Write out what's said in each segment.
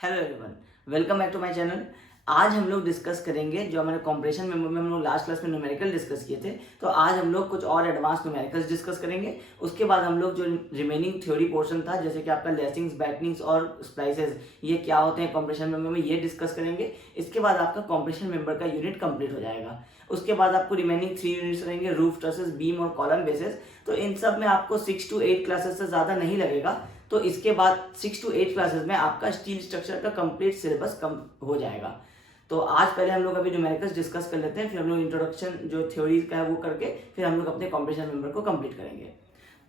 Hello everyone, welcome back to my channel. आज हम लोग डिस्कस करेंगे जो हमारे कॉम्प्रिहेंशन मेमोरी में हम लोग लास्ट क्लास में न्यूमेरिकल डिस्कस किए थे। तो आज हम लोग कुछ और एडवांस न्यूमेरिकल्स डिस्कस करेंगे। उसके बाद हम लोग जो रिमेनिंग थ्योरी पोर्शन था, जैसे कि आपका लेसिंग्स, बैटनिंग्स और स्प्लाइसेस, ये क्या होते हैं कॉम्प्रिहेंशन मेमोरी में, ये डिस्कस करेंगे। इसके बाद आपका कॉम्प्रिहेंशन मेंबर का यूनिट कंप्लीट हो जाएगा। उसके बाद आपको रिमेनिंग 3 यूनिट्स रहेंगे, रूफ, ट्रसेस, बीम और कॉलम बेसिस। तो इन सब में आपको 6 to 8 क्लासेस से ज़्यादा नहीं लगेगा। तो इसके बाद 6 to 8 क्लासेस में आपका स्टील स्ट्रक्चर का कंप्लीट सिलेबस कम हो जाएगा। तो आज पहले हम लोग अभी न्यूमेरिकल्स डिस्कस कर लेते हैं, फिर हम लोग इंट्रोडक्शन जो थ्योरी का है वो करके फिर हम लोग अपने कॉम्प्रिहेंशन मेंबर को कंप्लीट करेंगे।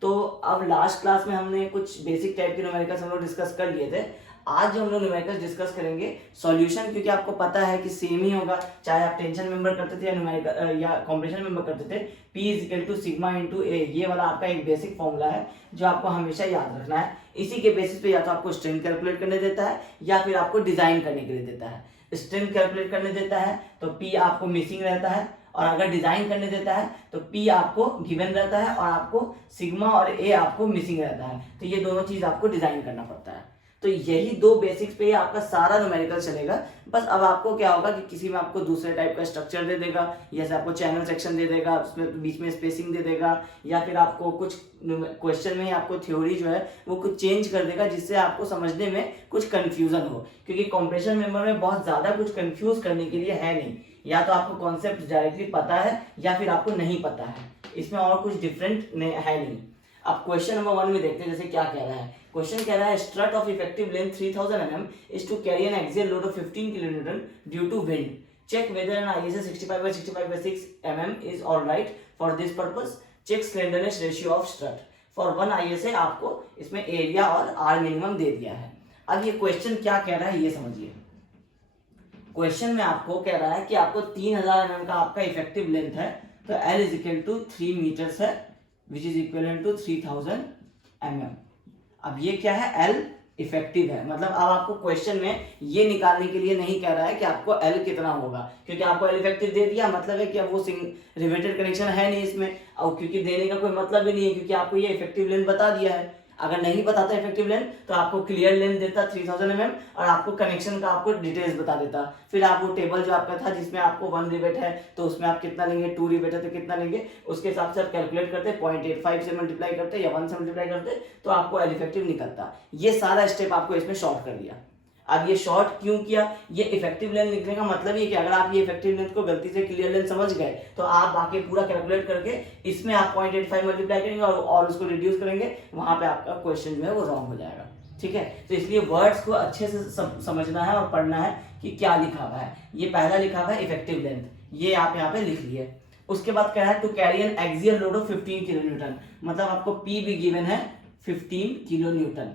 तो अब लास्ट क्लास में हमने कुछ बेसिक टाइप के न्यूमेरिकल्स हम लोग डिस्कस कर लिए थे। आज जो हम लोग न्यूमेरिकल्स डिस्कस करेंगे सॉल्यूशन, क्योंकि आपको पता है कि सेम ही होगा, चाहे आप टेंशन मेंबर करते थे या न्यूमेरिकल या कॉम्प्रिहेंशन मेंबर करते थे। P = सिग्मा इंटू ए, ये वाला आपका एक बेसिक फॉर्मूला है जो आपको हमेशा याद रखना है। इसी के बेसिस पे या तो आपको स्ट्रेंथ कैलकुलेट करने देता है या फिर आपको डिजाइन करने के लिए देता है। स्ट्रेंथ कैलकुलेट करने देता है तो P आपको मिसिंग रहता है, और अगर डिजाइन करने देता है तो P आपको गिवन रहता है और आपको सिग्मा और A आपको मिसिंग रहता है। तो ये दोनों चीज आपको डिजाइन करना पड़ता है। तो यही दो बेसिक्स पे आपका सारा न्यूमेरिकल चलेगा। बस अब आपको क्या होगा कि किसी में आपको दूसरे टाइप का स्ट्रक्चर दे देगा, जैसे आपको चैनल सेक्शन दे देगा, उसमें बीच में स्पेसिंग दे देगा, या फिर आपको कुछ क्वेश्चन में ही आपको थ्योरी जो है वो कुछ चेंज कर देगा, जिससे आपको समझने में कुछ कंफ्यूजन हो। क्योंकि कॉम्प्रिहेंशन मेंबर में बहुत ज्यादा कुछ कंफ्यूज करने के लिए है नहीं, या तो आपको कॉन्सेप्ट डायरेक्टली पता है या फिर आपको नहीं पता है, इसमें और कुछ डिफरेंट है नहीं। अब क्वेश्चन नंबर 1 में देखते हैं जैसे क्या कह रहा है। क्वेश्चन कह रहा है strut of effective length 3000 mm is to carry an axial load of 15 kN due to wind. Check whether an ISA 65/65/6 mm is alright for this purpose. Check slenderness ratio of strut for 1 ISA। आपको इसमें area और are minimum दे दिया है। अब ये question क्या कह रहा है ये समझिए। क्वेश्चन में आपको कह रहा है कि आपको 3000 mm का आपका इफेक्टिव लेंथ है, तो L = 3 मीटर्स है, which is equal to 3000 mm। अब ये क्या है, L इफेक्टिव है। मतलब अब आपको क्वेश्चन में ये निकालने के लिए नहीं कह रहा है कि आपको L कितना होगा, क्योंकि आपको L इफेक्टिव दे दिया, मतलब है कि अब वो रिवेटेड कनेक्शन है नहीं इसमें, और क्योंकि देने का कोई मतलब भी नहीं है, क्योंकि आपको ये इफेक्टिव लेंथ बता दिया है। अगर नहीं बताता इफेक्टिव लेंथ तो आपको क्लियर लेंथ देता 3000 mm, और आपको कनेक्शन का आपको डिटेल्स बता देता। फिर आप वो टेबल जो आपका था जिसमें आपको 1 रिवेट है तो उसमें आप कितना लेंगे, 2 रिवेट है तो कितना लेंगे, उसके हिसाब से आप कैलकुलेट करते, 0.85 से मल्टीप्लाई करते या 1 से मल्टीप्लाई करते, तो आपको L इफेक्टिव निकलता। ये सारा स्टेप आपको इसमें शॉर्ट कर दिया। अब ये शॉर्ट क्यों किया, ये इफेक्टिव लेंथ लिखने का मतलब ये कि अगर आप ये इफेक्टिव लेंथ को गलती से क्लियर लेंथ समझ गए तो आप बाकी पूरा कैलकुलेट करके इसमें आप 0.85 मल्टीप्लाई करेंगे और उसको रिड्यूस करेंगे, वहां पे आपका क्वेश्चन जो है वो रॉन्ग हो जाएगा। ठीक है, तो इसलिए वर्ड्स को अच्छे से समझना है और पढ़ना है कि क्या लिखा हुआ है। ये पहला लिखा हुआ है इफेक्टिव लेंथ, ये आप यहाँ पे लिख लिए। उसके बाद कह रहा है to carry an axial load of 15 kN, मतलब आपको P भी गिवन है 15 kN,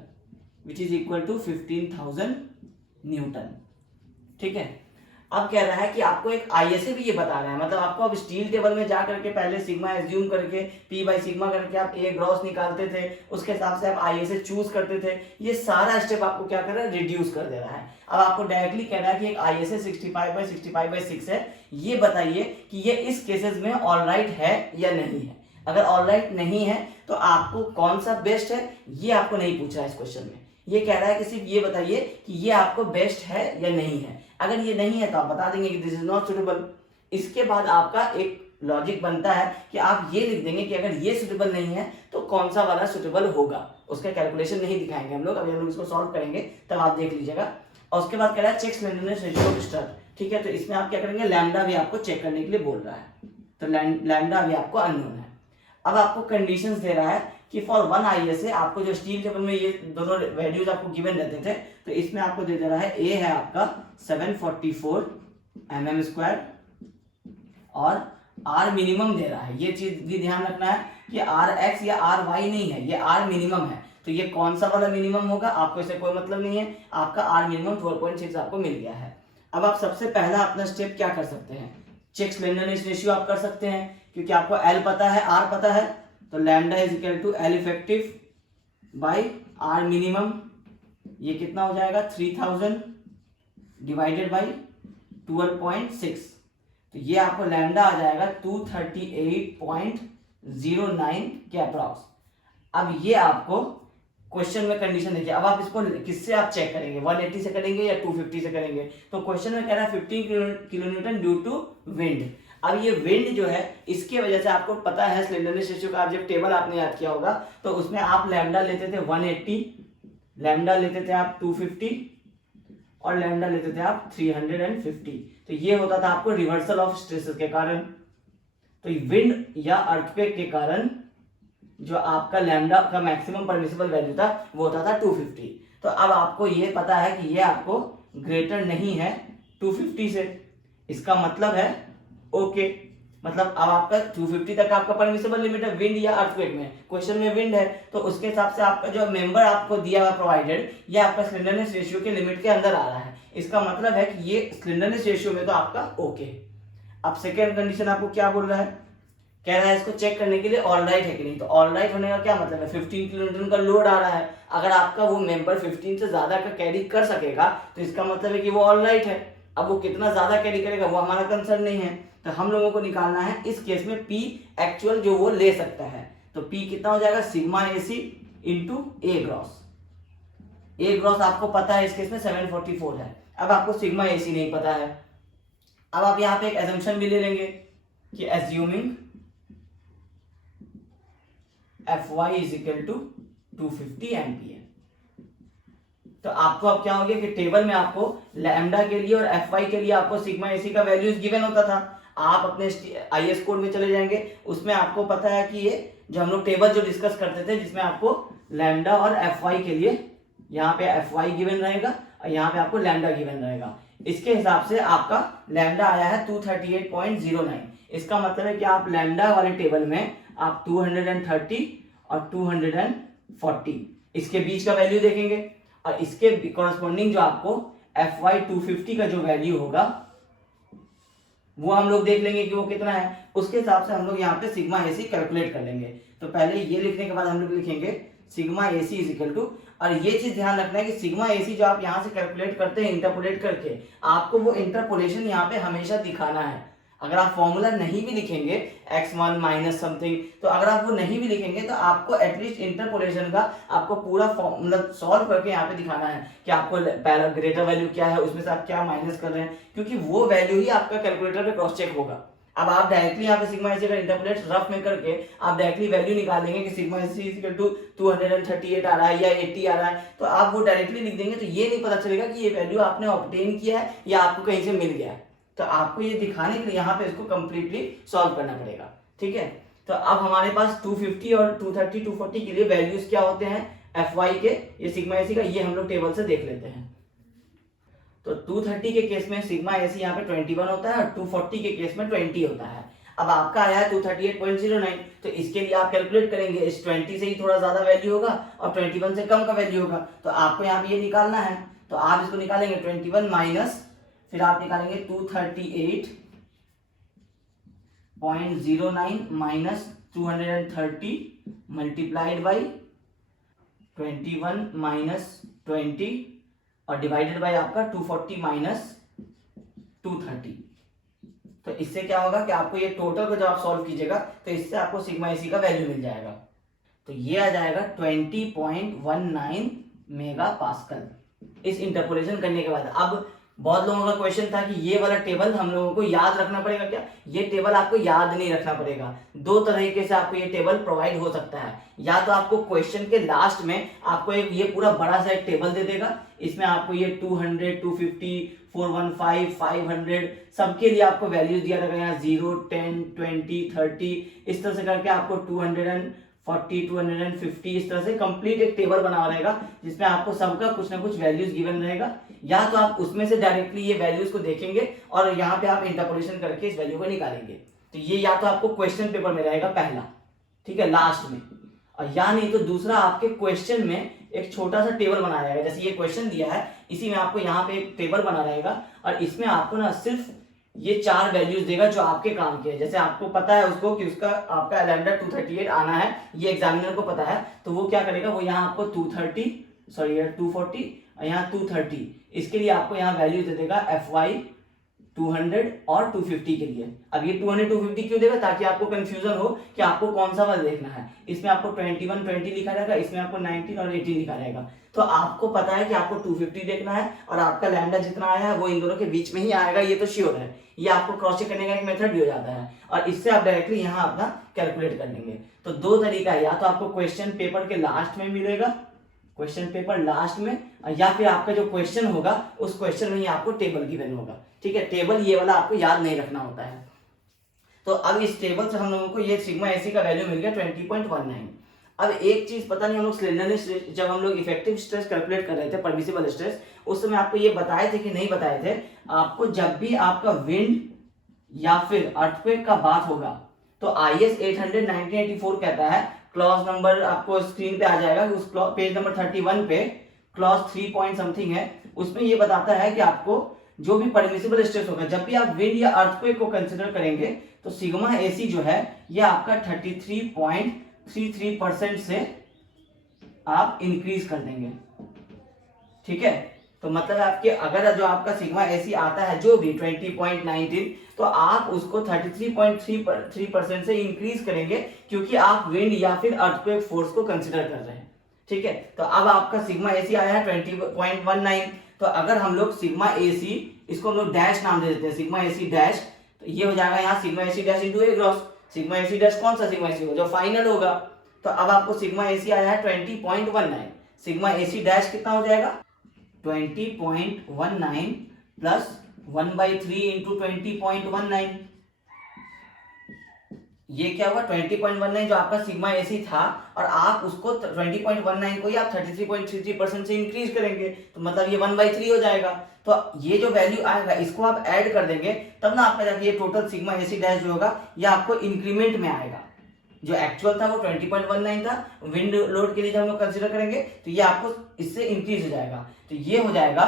which is equal to 15,000 newton. ठीक है, अब कह रहा है कि आपको एक ISA भी ये बता रहा है, मतलब आपको अब स्टील टेबल में जा करके पहले सिग्मा एज्यूम करके P/सिग्मा करके आप A ग्रॉस निकालते थे, उसके हिसाब से आप ISA चूज करते थे। ये सारा स्टेप आपको क्या कर रहा है, रिड्यूस कर दे रहा है। अब आपको डायरेक्टली कह रहा है कि एक ISA 65/65/6 है, ये बताइए कि ये इस केसेस में ऑलराइट है या नहीं है। अगर ऑलराइट नहीं है तो आपको कौन सा बेस्ट है ये आपको नहीं पूछ रहा है इस क्वेश्चन में। ये कह रहा है कि सिर्फ ये बताइए कि ये आपको बेस्ट है या नहीं है। अगर ये नहीं है तो आप बता देंगे कि दिस इज नॉट सुटेबल। इसके बाद आपका एक लॉजिक बनता है कि आप ये लिख देंगे कि अगर ये सुटेबल नहीं है तो कौन सा वाला सुटेबल होगा। उसका कैलकुलेशन नहीं दिखाएंगे हम लोग, अभी हम लोग इसको सॉल्व करेंगे तब आप देख लीजिएगा। और उसके बाद कह रहा है check slenderness ratio of strut. ठीक है, तो इसमें आप क्या करेंगे, लैम्डा भी आपको चेक करने के लिए बोल रहा है, तो लैम्डा भी आपको अननोन है। अब आपको कंडीशंस दे रहा है कि फॉर 1 ISA आपको जो स्टील टेबल में ये दोनों वैल्यूज आपको गिवन रहते थे, तो इसमें आपको दे रहा है A है आपका 744 mm², और R मिनिमम दे रहा है। ये चीज भी ध्यान रखना है कि RX या RY नहीं है, ये R मिनिमम है। तो ये कौन सा वाला मिनिमम होगा आपको इससे कोई मतलब नहीं है, आपका R मिनिमम 12.6 आपको मिल गया है। अब आप सबसे पहला अपना स्टेप क्या कर सकते हैं, चेक स्लेंडरनेस रेशियो आप कर सकते हैं, क्योंकि आपको L पता है, R पता है, तो lambda is equal to L effective by R minimum. ये कितना हो जाएगा, 3000 डिवाइडेड बाई 12.6, तो ये आपको लैम्डा आ जाएगा 238.09 के अप्रॉक्स। अब ये आपको क्वेश्चन में कंडीशन देखिए, अब आप इसको किससे आप चेक करेंगे, 180 से करेंगे या 250 से करेंगे। तो क्वेश्चन में कह रहा है 15 किलोन्यूटन ड्यू टू विंड। अब ये विंड जो है इसके वजह से आपको पता है स्लेंडरनेस रेशियो का, आप जब टेबल आपने याद किया होगा तो उसमें आप लैम्डा लेते थे 180, लैम्डा लेते थे आप 250 और लैम्डा लेते थे आप 350। तो ये होता था आपको रिवर्सल ऑफ स्ट्रेसेस के कारण। तो विंड या अर्थक्वेक के कारण जो आपका लैम्डा का मैक्सिमम परमिसिबल वैल्यू था वो होता था 250। तो अब आपको ये पता है कि ये आपको ग्रेटर नहीं है 250 से, इसका मतलब है ओके, मतलब अब आपका 250 तक आपका परमिसिबल लिमिट है विंड या अर्थक्वेक में। क्वेश्चन में विंड है तो उसके हिसाब से आपका जो मेंबर आपको दिया हुआ प्रोवाइडेड, ये आपका स्लेंडरनेस रेशियो के लिमिट के अंदर आ रहा है। इसका मतलब है कि ये स्लेंडरनेस रेशियो में तो आपका ओके। अब सेकेंड कंडीशन आपको क्या बोल रहा है, कह रहा है इसको चेक करने के लिए ऑल राइट है कि नहीं। तो ऑल राइट होने का क्या मतलब है, 15 किलोन्यूटन का लोड आ रहा है, अगर आपका वो मेंबर 15 से ज्यादा का कैरी कर सकेगा तो इसका मतलब है कि वो ऑल राइट है। अब वो कितना ज्यादा कैरी करेगा वो हमारा कंसर्न नहीं है। तो हम लोगों को निकालना है इस केस में P एक्चुअल जो वो ले सकता है। तो P कितना हो जाएगा, sigma AC into A gross. A gross आपको पता है इस केस में 744 है। अब आपको सिग्मा AC नहीं पता है। अब आप यहाँ पे एक एजम्पशन भी ले लेंगे कि assuming Fy is equal to 250 ampere. तो आपको अब क्या हो गया कि टेबल में आपको लैम्डा के लिए और Fy के लिए आपको सिग्मा AC का वैल्यूज गिवन होता था। आप अपने IS कोड में चले जाएंगे, उसमें आपको पता है कि ये जो हम लोग टेबल जो डिस्कस करते थे जिसमें आपको लैम्डा और Fy के लिए यहाँ पे Fy गिवन रहेगा और यहाँ पे आपको लैम्डा गिवन रहेगा। इसके हिसाब से आपका लैम्डा आया है 238.09। इसका मतलब है कि आप लैम्डा वाले टेबल में आप 230 और 240 इसके बीच का वैल्यू देखेंगे और इसके कॉरस्पॉन्डिंग जो आपको Fy 250 का जो वैल्यू होगा वो हम लोग देख लेंगे कि वो कितना है। उसके हिसाब से हम लोग यहाँ पे सिग्मा AC कैलकुलेट कर लेंगे। तो पहले ये लिखने के बाद हम लोग लिखेंगे sigma AC is equal to, और ये चीज ध्यान रखना है कि सिग्मा AC जो आप यहाँ से कैलकुलेट करते हैं इंटरपोलेट करके, आपको वो इंटरपोलेशन यहाँ पे हमेशा दिखाना है। अगर आप फॉर्मूला नहीं भी लिखेंगे x1 माइनस समथिंग, तो अगर आप वो नहीं भी लिखेंगे तो आपको एटलीस्ट इंटरपोलेशन का आपको पूरा मतलब सॉल्व करके यहाँ पे दिखाना है कि आपको पहला ग्रेटर वैल्यू क्या है, उसमें से आप क्या माइनस कर रहे हैं, क्योंकि वो वैल्यू ही आपका कैलकुलेटर पे क्रॉस चेक होगा। अब आप डायरेक्टली यहाँ पे सिग्मा AC का इंटरपोलेट रफ में करके आप डायरेक्टली वैल्यू निकाल देंगे कि सिग्मा AC इक्वल टू 238 आ रहा है या 80 आ रहा है, तो आप वो डायरेक्टली लिख देंगे तो ये नहीं पता चलेगा कि ये वैल्यू आपने ऑब्टेन किया है या आपको कहीं से मिल गया है। तो आपको ये दिखाने के लिए यहाँ पे इसको कंप्लीटली सॉल्व करना पड़ेगा, ठीक है। तो अब हमारे पास 250 और 230 240 के लिए वैल्यूज क्या होते हैं Fy के, ये सिग्मा AC का, ये हम लोग टेबल से देख लेते हैं। तो 230 के केस में सिग्मा AC यहाँ पे 21 होता है और 240 के केस में 20 होता है। अब आपका आया है 238.09, तो इसके लिए आप कैलकुलेट करेंगे, इस 20 से ही थोड़ा ज्यादा वैल्यू होगा और 21 से कम का वैल्यू होगा। तो आपको यहाँ पे ये निकालना है, तो आप इसको निकालेंगे 21 माइनस, फिर आप निकालेंगे 238.09 माइनस 230 मल्टीप्लाइड बाई 21 माइनस 20 और डिवाइडेड बाई आपका 240 माइनस 230। तो इससे क्या होगा कि आपको ये टोटल को जब आप सॉल्व कीजिएगा तो इससे आपको सिग्मा AC का वैल्यू मिल जाएगा। तो ये आ जाएगा 20.19 मेगा पास्कल इस इंटरपोलेशन करने के बाद। अब बहुत लोगों का क्वेश्चन था कि ये वाला टेबल हम लोगों को याद रखना पड़ेगा क्या? ये टेबल आपको याद नहीं रखना पड़ेगा। दो तरीके से आपको ये टेबल प्रोवाइड हो सकता है, या तो आपको क्वेश्चन के लास्ट में आपको एक ये पूरा बड़ा सा एक टेबल दे देगा, इसमें आपको ये 200 250 415 500 सबके लिए आपको वैल्यूज दिया रहेगा, यहाँ 0 10 20 30 इस तरह से करके आपको 240 250 इस तरह से कंप्लीट एक टेबल बना रहेगा जिसमें आपको सबका कुछ ना कुछ वैल्यूज गिवन रहेगा। या तो आप उसमें से डायरेक्टली ये वैल्यूज को देखेंगे और यहाँ पे आप इंटरपोलेशन करके इस वैल्यू को निकालेंगे। तो ये या तो आपको क्वेश्चन पेपर में रहेगा पहला, ठीक है, लास्ट में, और या नहीं तो दूसरा आपके क्वेश्चन में एक छोटा सा टेबल बना रहेगा। जैसे ये क्वेश्चन दिया है इसी में आपको यहाँ पे एक टेबल बना रहेगा और इसमें आपको ना सिर्फ ये 4 वैल्यूज देगा जो आपके काम के है। जैसे आपको पता है उसको कि उसका आपका लैम्डा 238 आना है, ये एग्जामिनर को पता है, तो वो क्या करेगा, वो यहाँ आपको 240 और यहाँ 230, इसके लिए आपको यहाँ वैल्यू दे देगा Fy 200 और 250 के लिए। अब ये 200 250 क्यों देगा, ताकि आपको कंफ्यूजन हो कि आपको कौन सा वाला देखना है। इसमें आपको 21 20 लिखा रहेगा, इसमें आपको 19 और 18 लिखा रहेगा। तो आपको पता है कि आपको 250 देखना है और आपका लैम्डा जितना आया है वो इन दोनों के बीच में ही आएगा, ये तो श्योर है। ये आपको क्रॉस चेक करने का एक मेथड भी हो जाता है और इससे आप डायरेक्टली यहाँ अपना कैलकुलेट कर लेंगे। तो दो तरीका है, या तो आपको क्वेश्चन पेपर के लास्ट में मिलेगा, क्वेश्चन पेपर लास्ट में, या फिर आपका जो क्वेश्चन होगा उस क्वेश्चन में ही आपको टेबल गिवन होगा। ठीक है, टेबल ये वाला आपको याद नहीं रखना होता है। तो अब इस टेबल से हम लोगों को ये सिग्मा एसी का वैल्यू मिल गया 20.19। अब एक चीज पता नहीं, हम लोग स्लेंडरनेस, जब हम लोग इफेक्टिव स्ट्रेस कैलकुलेट कर रहे थे, परमिसिबल स्ट्रेस, उस समय आपको ये बताए थे कि नहीं बताए थे, आपको जब भी आपका विंड या फिर अर्थक्वेक का बात होगा तो IS 800 1984 कहता है, क्लॉज नंबर आपको स्क्रीन पे आ जाएगा, उस पेज नंबर 31 पे क्लॉज 3 पॉइंट समथिंग है, उसमें ये बताता है कि आपको जो भी परमिसिबल स्ट्रेस होगा, जब भी आप विंड या अर्थक्वेक को कंसिडर करेंगे तो सिग्मा एसी जो है ये आपका 33.33% से आप इंक्रीज कर देंगे। ठीक है, तो मतलब आपके अगर जो आपका सिग्मा एसी आता है जो भी 20.19, तो आप उसको 33.3% से इंक्रीज करेंगे, क्योंकि आप विंड या फिर अर्थक्वेक फोर्स को कंसिडर कर रहे हैं। ठीक है, तो अब आपका सिग्मा एसी आया है 20.19, तो अगर हम लोग सिग्मा एसी, इसको हम लोग डैश नाम दे देते हैं, सिग्मा एसी डैश, तो ये हो जाएगा यहाँ सिग्मा एसी डैश इंटू ए ग्रॉस। सिग्मा एसी डैश कौन सा सिग्मा एसी होगा, जो फाइनल होगा। तो अब आपको सिग्मा एसी आया है 20.19, सिग्मा एसी डैश कितना हो जाएगा 20.19 प्लस 1/3 इंटू 20.19, ये क्या हुआ 20.19 जो आपका सिग्मा एसी था, और आप उसको 20.19 को ही आप 33.33% से इंक्रीज करेंगे, तो मतलब ये 1/3 हो जाएगा। तो ये जो वैल्यू आएगा इसको आप ऐड कर देंगे, तब ना आपका जाके ये टोटल सिग्मा एसी डैश जो होगा ये आपको इंक्रीमेंट में आएगा। जो एक्चुअल था वो 20.19 था, विंड लोड के लिए जब हम लोग कंसिडर करेंगे तो ये आपको इससे इंक्रीज हो जाएगा, तो ये हो जाएगा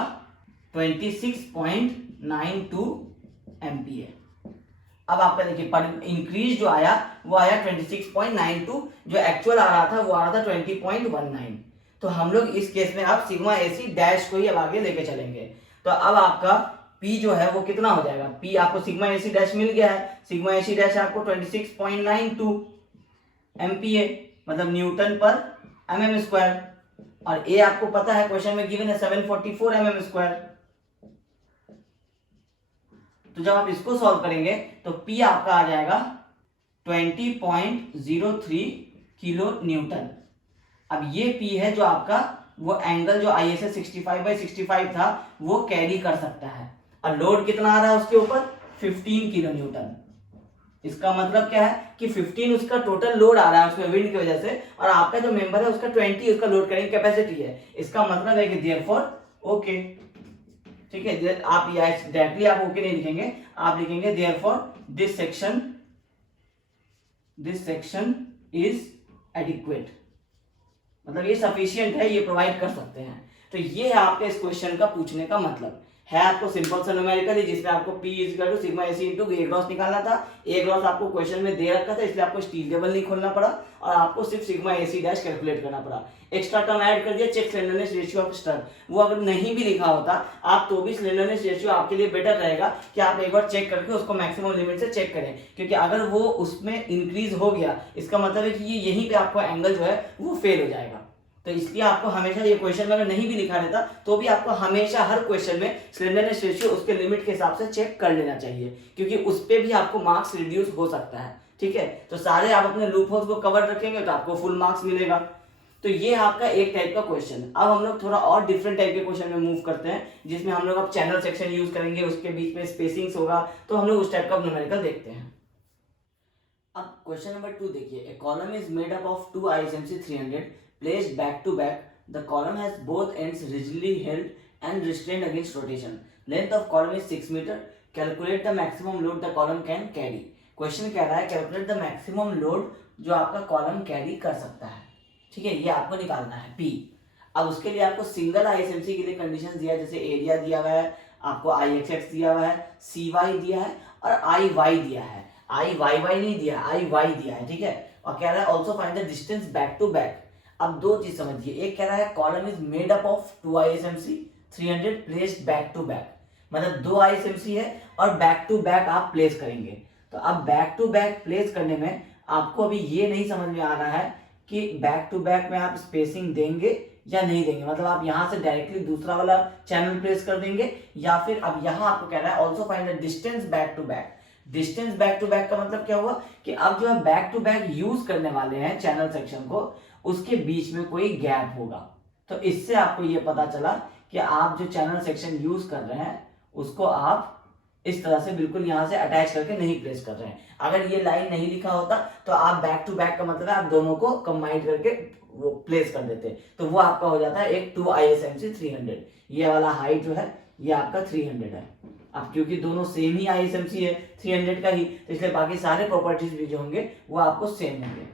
26.92 एमपीए। अब आपका देखिए पर इंक्रीज जो आया वो आया 26.92, जो एक्चुअल आ रहा था वो आ रहा था 20.19। तो हम लोग इस केस में आप सिग्मा एसी डैश को ही अब आगे लेके चलेंगे। तो अब आपका P जो है वो कितना हो जाएगा, P आपको सिग्मा एसी डैश मिल गया है, सिग्मा एसी डैश आपको 26.92 एमपीए, मतलब न्यूटन पर mm स्क्वायर, और A आपको पता है क्वेश्चन में गिवन है 744 mm स्क्वायर। तो जब आप इसको सॉल्व करेंगे तो P आपका आ जाएगा 20.03 किलो न्यूटन। अब ये P है जो आपका वो एंगल जो ISS 65/65 था वो कैरी कर सकता है, और लोड कितना आ रहा है उसके ऊपर 15 किलो न्यूटन। इसका मतलब क्या है कि 15 उसका टोटल लोड आ रहा है उसमें विंड की वजह से, और आपका जो मेंबर है उसका 20 उसका लोड कैरिंग कैपेसिटी है। इसका मतलब है कि देयरफॉर ओके। ठीक है, आप डायरेक्टली आप ओके नहीं लिखेंगे, आप लिखेंगे therefore this section is adequate, मतलब ये सफिशिएंट है, ये प्रोवाइड कर सकते हैं। तो ये है आपके इस क्वेश्चन का पूछने का मतलब है। आपको सिंपल सा न्यूमेरिकल है जिसमें आपको P = सिग्मा एसी इंटू ए ग्रॉस निकालना था। ए ग्रॉस आपको क्वेश्चन में दे रखा था, इसलिए आपको स्टील टेबल नहीं खोलना पड़ा और आपको सिर्फ सिग्मा एसी डैश कैलकुलेट करना पड़ा। एक्स्ट्रा टर्म ऐड कर दिया, check slenderness ratio of stud, वो अगर नहीं भी लिखा होता आप तो भी स्लेंडरनेस रेशियो आपके लिए बेटर रहेगा कि आप एक बार चेक करके उसको मैक्सिमम लिमिट से चेक करें, क्योंकि अगर वो उसमें इंक्रीज हो गया इसका मतलब है कि ये यहीं पे आपको एंगल जो है वो फेल हो जाएगा। तो इसलिए आपको हमेशा ये क्वेश्चन में अगर नहीं भी लिखा रहता तो भी आपको हमेशा हर क्वेश्चन में स्लेंडरनेस रेशियो उसके लिमिट के हिसाब से चेक कर लेना चाहिए, क्योंकि उस पे भी आपको मार्क्स रिड्यूस हो सकता है। ठीक है, तो सारे आप अपने लूप होल्स को कवर रखेंगे तो आपको फुल मार्क्स मिलेगा। तो ये आपका एक टाइप का क्वेश्चन। अब हम लोग थोड़ा और डिफरेंट टाइप के क्वेश्चन में मूव करते हैं, जिसमें हम लोग अब चैनल सेक्शन यूज करेंगे, उसके बीच में स्पेसिंग्स होगा, तो हम लोग उस टाइप का न्यूमेरिकल देखते हैं। अब क्वेश्चन नंबर 2 देखिए, a column is made up of 2 ISMC 300 placed back to back. The column has both ends rigidly held and restrained against rotation. Length of column is 6 meter. Calculate the maximum load the column can carry. Question कह रहा है calculate the maximum load जो आपका column carry कर सकता है। ठीक है, ये आपको निकालना है P। अब उसके लिए आपको सिंगल ISMC के लिए कंडीशन दिया है, जैसे एरिया दिया हुआ है, आपको IXX दिया हुआ है, CY दिया है और IY दिया है। IYY नहीं दिया, IY दिया है। ठीक है, और कह रहा है also find the distance back to back. अब दो चीज समझिए, एक कह रहा है column is made up of 2 ISMC 300 placed back to back, मतलब 2 ISMC है और बैक टू बैक आप प्लेस करेंगे। तो अब बैक टू बैक प्लेस करने में आपको अभी ये नहीं समझ में आ रहा है कि बैक टू बैक में आप स्पेसिंग देंगे या नहीं देंगे, मतलब आप यहां से डायरेक्टली दूसरा वाला चैनल प्लेस कर देंगे या फिर अब यहां आपको कह रहा है also find the distance back to back. Distance back to back का मतलब क्या हुआ कि अब जो है बैक टू बैक यूज करने वाले हैं चैनल सेक्शन को, उसके बीच में कोई गैप होगा। तो इससे आपको ये पता चला कि आप जो चैनल सेक्शन यूज कर रहे हैं उसको आप इस तरह से बिल्कुल यहां से अटैच करके नहीं प्लेस कर रहे हैं। अगर ये लाइन नहीं लिखा होता तो आप बैक टू बैक का मतलब है आप दोनों को कंबाइन करके वो प्लेस कर देते, तो वो आपका हो जाता है एक 2 ISMC 300। ये वाला हाइट जो है ये आपका 300 है। अब क्योंकि दोनों सेम ही ISMC है 300 का ही, तो इसलिए बाकी सारे प्रॉपर्टीज भी जो होंगे वो आपको सेम होंगे।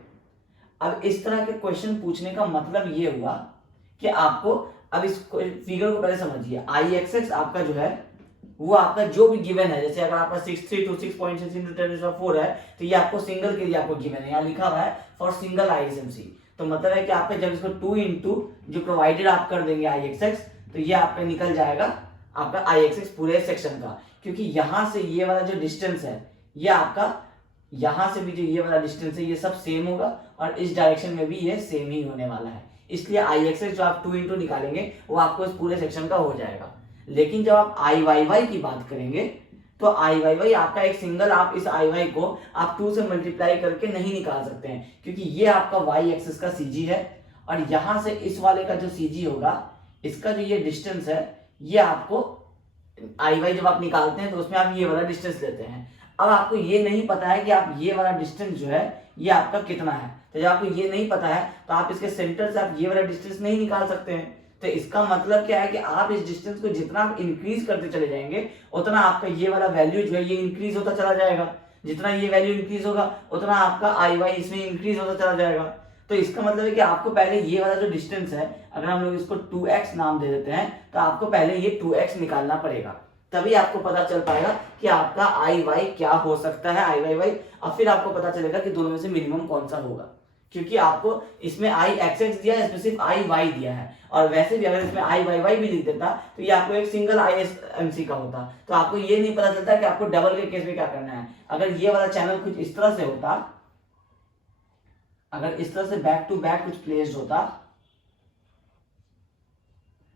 अब इस तरह के क्वेश्चन पूछने का मतलब ये हुआ कि आपको अब इस फिगर को पहले समझिए। IXX आपका जो है वो आपका जो भी गिवन है, जैसे अगर आपका 6326.6 into 10⁴ है तो ये आपको सिंगल के लिए आपको गिवन है, यहाँ लिखा हुआ है फॉर सिंगल ISMC। तो मतलब है कि आपका जब इसको 2 इंटू जो प्रोवाइडेड आप कर देंगे IXX, तो ये आपका निकल जाएगा आपका IXX पूरे सेक्शन का, क्योंकि यहां से ये वाला जो डिस्टेंस है ये आपका यहां से भी जो ये वाला डिस्टेंस है ये सब सेम होगा और इस डायरेक्शन में भी ये सेम ही होने वाला है, इसलिए IXX जो आप 2 इंटू निकालेंगे वो आपको इस पूरे सेक्शन का हो जाएगा। लेकिन जब आप IYY की बात करेंगे तो IYY आपका एक सिंगल, आप इस IY को आप 2 से मल्टीप्लाई करके नहीं निकाल सकते हैं, क्योंकि ये आपका Y एक्सिस का CG है और यहां से इस वाले का जो CG होगा इसका जो ये डिस्टेंस है ये आपको IY जब आप निकालते हैं तो उसमें आप ये वाला डिस्टेंस लेते हैं। अब आपको ये नहीं पता है कि आप ये वाला डिस्टेंस जो है ये आपका कितना है, तो जब आपको ये नहीं पता है तो आप इसके सेंटर से आप ये वाला डिस्टेंस नहीं निकाल सकते हैं। तो इसका मतलब क्या है कि आप इस डिस्टेंस को जितना आप इंक्रीज करते चले जाएंगे उतना आपका ये वाला वैल्यू जो है ये इंक्रीज होता चला जाएगा। जितना ये वैल्यू इंक्रीज होगा उतना आपका IY इसमें इंक्रीज होता चला जाएगा। तो इसका मतलब है कि आपको पहले ये वाला जो डिस्टेंस है, अगर हम लोग इसको 2x नाम दे देते हैं तो आपको पहले ये 2x निकालना पड़ेगा, तभी आपको पता चल पाएगा कि आपका IY क्या हो सकता है IYY, और फिर आपको पता चलेगा कि दोनों में से मिनिमम कौन सा होगा, क्योंकि आपको इसमें IXX दिया है, इसमें सिर्फ IY दिया है, और वैसे भी अगर इसमें IYY भी लिख देता तो ये आपको एक सिंगल ISMC का होता। तो आपको ये नहीं पता चलता कि आपको डबल के केस में क्या करना है। अगर ये वाला चैनल कुछ इस तरह से होता, अगर इस तरह से बैक टू बैक कुछ प्लेस्ड होता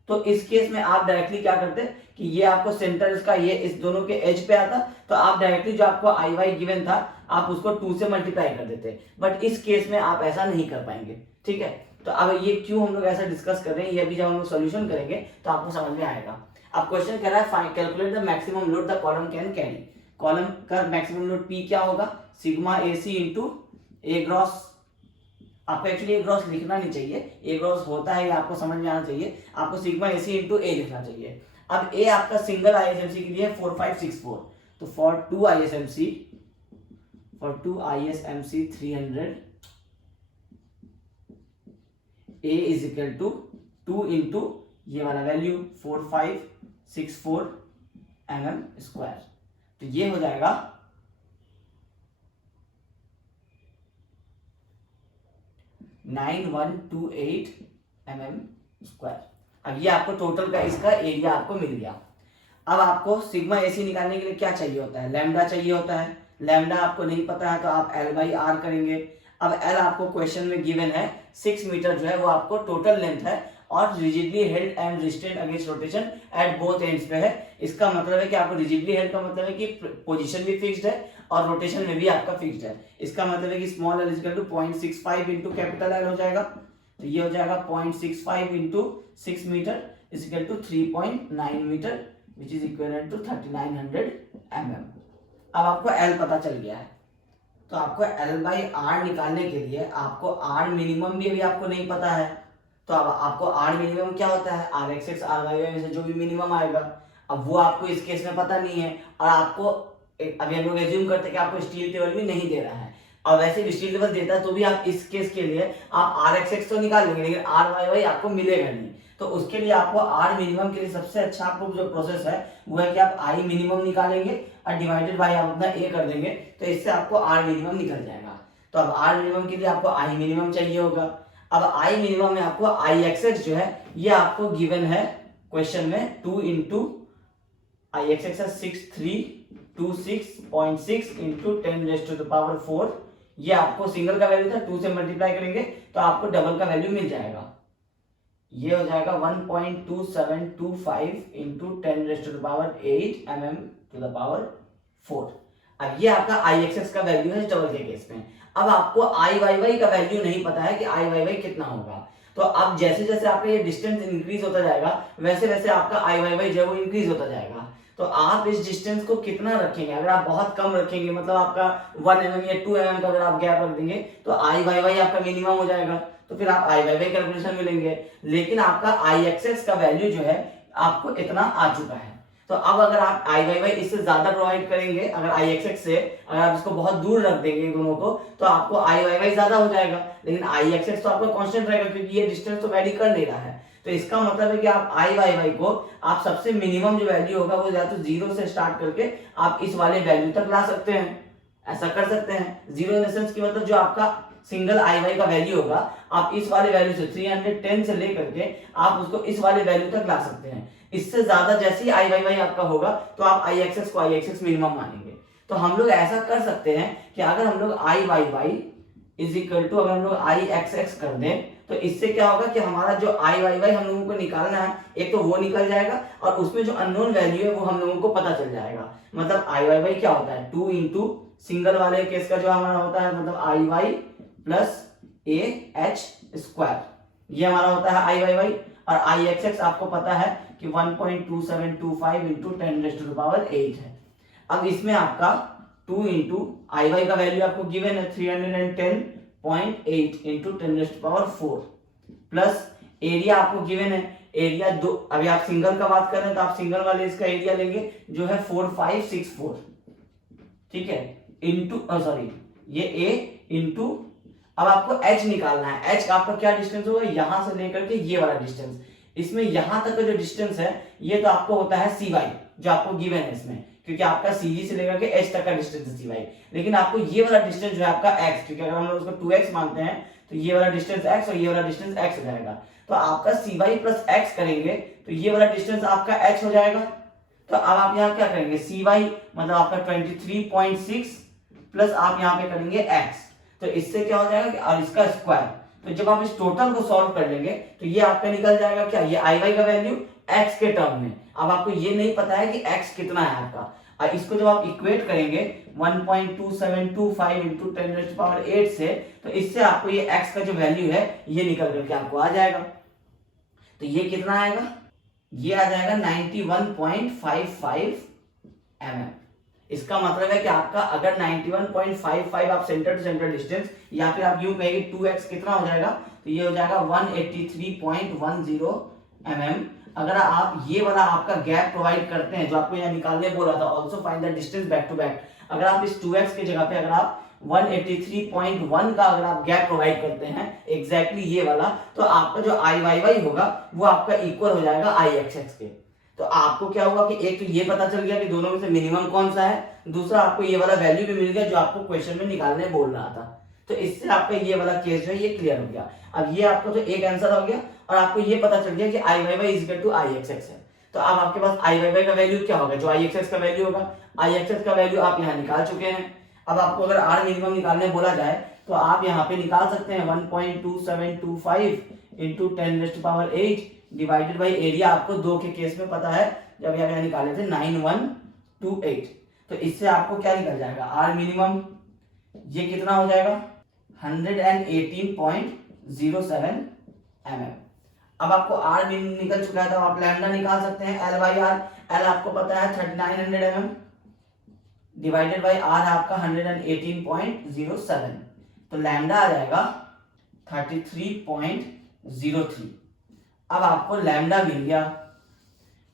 तो इस केस में आप डायरेक्टली क्या करते कि ये आपको सेंटर इसका ये इस दोनों के एज पे आता, तो आप डायरेक्टली जो आपको IY गिवन था आप उसको 2 से मल्टीप्लाई कर देते, बट इस केस में आप ऐसा नहीं कर पाएंगे। ठीक है, तो अब ये क्यों हम लोग ऐसा डिस्कस कर रहे हैं, ये भी जब हम लोग सोल्यूशन करेंगे तो आपको समझ में आएगा। अब क्वेश्चन कह रहा है calculate the maximum load the column can carry. Column का मैक्सिमम लोड P क्या होगा, sigma AC into A gross. आपको एक्चुअली ए ग्रॉस लिखना नहीं चाहिए, ए ग्रॉस होता है ये आपको समझ में आना चाहिए, आपको सिग्मा AC इंटू A लिखना चाहिए। अब A आपका सिंगल ISMC के लिए 4564, तो for 2 ISMC 300 A is equal to 2 into ये वाला वैल्यू 4564 mm², तो ये हो जाएगा 9128 mm²। अब ये आपको टोटल का इसका एरिया आपको मिल गया। अब आपको सिग्मा AC निकालने के लिए क्या चाहिए होता है, लैम्डा चाहिए होता है। लैम्डा आपको नहीं पता है तो आप L/R करेंगे। अब L आपको क्वेश्चन में गिवन है 6 मीटर जो है वो आपको टोटल लेंथ है और rigidly held and restraint against rotation at both ends पे है। इसका मतलब है कि आपको रिजिडली हेल्ड का मतलब है कि पोजीशन भी फिक्स्ड है और रोटेशन में भी आपका फिक्स्ड है। इसका मतलब है कि small l equal to 0.65 into capital L हो जाएगा, तो ये हो जाएगा 0.65 into 6 metre is equal to 3.9 metre which is equal to 3900 mm। अब आपको L पता चल गया है, तो आपको L/R निकालने के लिए आपको R मिनिमम भी अभी आपको नहीं पता है, तो अब आपको R मिनिमम क्या होता है, RXX RYY में से जो भी मिनिमम आएगा, अब वो आपको इस केस में पता नहीं है। और आपको अभी हम लोग एज्यूम करते हैं कि आपको स्टील टेबल भी नहीं दे रहा है, और वैसे भी स्टील टेबल देता है तो भी आप इस केस के लिए आप RXX तो निकाल लेंगे लेकिन RYY आपको मिलेगा नहीं। तो उसके लिए आपको R मिनिमम के लिए सबसे अच्छा आपको जो प्रोसेस है वो है कि आप I मिनिमम निकालेंगे और डिवाइडेड बाय आप अपना A कर देंगे, तो इससे आपको R मिनिमम निकल जाएगा। तो अब R मिनिमम के लिए आपको I मिनिमम चाहिए होगा। अब I मिनिमम में आपको IXX जो है ये आपको गिवन है क्वेश्चन में 2 इंटू आई एक्स एक्स है 6326.6 इंटू 10⁻⁴। ये आपको सिंगल का वैल्यू था, 2 से मल्टीप्लाई करेंगे तो आपको डबल का वैल्यू मिल जाएगा। ये हो जाएगा 1.2725 इंटू 10⁸ mm⁴। अब ये आपका आई एक्स एक्स का वैल्यू है डबल के केस में। अब आपको आई वाई वाई का वैल्यू नहीं पता है कि आई वाई वाई कितना होगा, तो अब जैसे जैसे आपका ये डिस्टेंस इंक्रीज होता जाएगा वैसे वैसे आपका आई वाई वाई जो है वो इंक्रीज होता जाएगा। तो आप इस डिस्टेंस को कितना रखेंगे, अगर आप बहुत कम रखेंगे मतलब आपका 1 mm या 2 mm का अगर आप गैप रख देंगे तो आई वाई वाई आपका मिनिमम हो जाएगा, तो फिर आप आई वाई वाई कैलकुलेशन मिलेंगे। लेकिन आपका आई एक्स एक्स का वैल्यू जो है आपको इतना आ चुका है, तो अब अगर आप आई वाई वाई इससे ज्यादा प्रोवाइड करेंगे, अगर आई एक्स एक्स से अगर आप इसको बहुत दूर रख देंगे दोनों को तो आपको आई वाई वाई ज्यादा हो जाएगा, लेकिन आई एक्स एक्स तो आपका कांस्टेंट रहेगा क्योंकि ये डिस्टेंस तो वैरी कर ले रहा है। तो इसका मतलब है कि आप आई वाई वाई को आप सबसे मिनिमम जो वैल्यू होगा वो या तो 0 से स्टार्ट करके आप इस वाले वैल्यू तक ला सकते हैं, ऐसा कर सकते हैं। 0 इन द सेंस की मतलब जो आपका सिंगल आई वाई का वैल्यू होगा आप इस वाले वैल्यू से 310 से लेकर के आप उसको इस वाले वैल्यू तक ला सकते हैं। इससे ज्यादा जैसे ही आई वाई वाई आपका होगा तो आप आई एक्स एक्स को आई एक्स एक्स मिनिमम मानेंगे। तो हम लोग ऐसा कर सकते हैं कि अगर हम लोग I Y Y is equal to अगर हम लोग आई एक्स एक्स कर दें तो इससे क्या होगा कि हमारा जो आई वाई वाई हम लोगों को निकालना है एक तो वो निकल जाएगा और उसमें जो अननोन वैल्यू है वो हम लोगों को पता चल जाएगा। मतलब आई वाई वाई क्या होता है 2 इंटू सिंगल वाले केस का जो हमारा होता है मतलब I Y plus A H square, ये हमारा होता है आई वाई वाई। और आई एक्स एक्स आपको पता है कि 1.2725 इंटू 10⁸ है। अब इसमें आपका 2 इंटू आई वाई का वैल्यू आपको गिवन है 310.8 इंटू 10⁴ प्लस एरिया आपको गिवन है, एरिया दो, अभी आप सिंगल का बात कर रहे हैं तो आप सिंगल वाले इसका एरिया लेंगे जो है 4564, ठीक है, इंटू सॉरी ये ए इंटू अब आपको h निकालना है। h का आपका क्या डिस्टेंस होगा यहां से लेकर के ये वाला डिस्टेंस, इसमें यहां तक का जो डिस्टेंस है ये तो आपको होता है cy जो आपको गिवन है इसमें, क्योंकि आपका cg से लेकर के h तक का डिस्टेंस है cy। लेकिन आपको ये वाला डिस्टेंस जो है आपका x, क्योंकि अगर हम लोग उसको 2x मानते हैं तो ये वाला डिस्टेंस x और ये वाला डिस्टेंस x हो जाएगा। तो आपका cy प्लस x करेंगे तो ये वाला डिस्टेंस आपका h हो जाएगा। तो अब आप यहाँ क्या करेंगे cy मतलब आपका 23.6 प्लस आप यहाँ पे करेंगे x, तो इससे क्या हो जाएगा कि और इसका स्क्वायर, तो जब आप इस टोटल को सॉल्व कर लेंगे तो ये आपका निकल जाएगा क्या ये आई वाई का वैल्यू x के टर्म में। अब आपको ये नहीं पता है कि x कितना है आपका, और इसको जब आप इक्वेट करेंगे 1.2725 इंटू 10⁸ से तो इससे आपको ये x का जो वैल्यू है ये निकल करके आपको आ जाएगा। तो ये कितना आएगा, ये आ जाएगा 91.55 mm। इसका मतलब है कि आपका अगर 91.55 आप सेंटर टू सेंटर डिस्टेंस या फिर आप यूं कहेंगे 2x कितना हो जाएगा तो ये हो जाएगा 183.10 mm। अगर आप ये वाला आपका गैप प्रोवाइड करते हैं जो आपको यहाँ निकालने बोला था also find the distance back to back, अगर आप इस 2x की जगह पे अगर आप 183.1 का अगर आप गैप प्रोवाइड करते हैं एग्जैक्टली ये वाला, तो आपका जो आई वाई वाई होगा वो आपका इक्वल हो जाएगा आई एक्स एक्स के। तो आपको क्या होगा कि एक तो ये पता चल गया कि दोनों में से मिनिमम कौन सा है, दूसरा आपको ये वाला वैल्यू भी मिल गया जो आपको क्वेश्चन में निकालने बोल रहा था। तो इससे आपका ये वाला केस जो है ये क्लियर हो गया। अब ये आपका तो एक आंसर हो गया और आपको ये पता चल गया कि I Y Y is equal to I X X है। तो अब आपके पास आई वाई वाई का वैल्यू क्या होगा, जो आई एक्स एक्स का वैल्यू होगा, आई एक्स एक्स का वैल्यू आप यहाँ निकाल चुके हैं। अब आपको अगर आर मिनिमम निकालने बोला जाए तो आप यहाँ पे निकाल सकते हैं 1.2725 इंटू 10⁸ डिवाइडेड बाई एरिया आपको 2 के केस में पता है जब यहाँ निकाले थे 9128। तो इससे आपको क्या निकल जाएगा आर मिनिमम, ये कितना हो जाएगा 118.07 mm। अब आपको आर मिनिमम निकल चुका है तो आप लैम्डा निकाल सकते हैं एल बाई आर। एल आपको पता है 3900 mm डिवाइडेड बाई आर आपका 118.07, तो लैम्डा आ जाएगा 33.03। अब आपको लैम्डा मिल गया।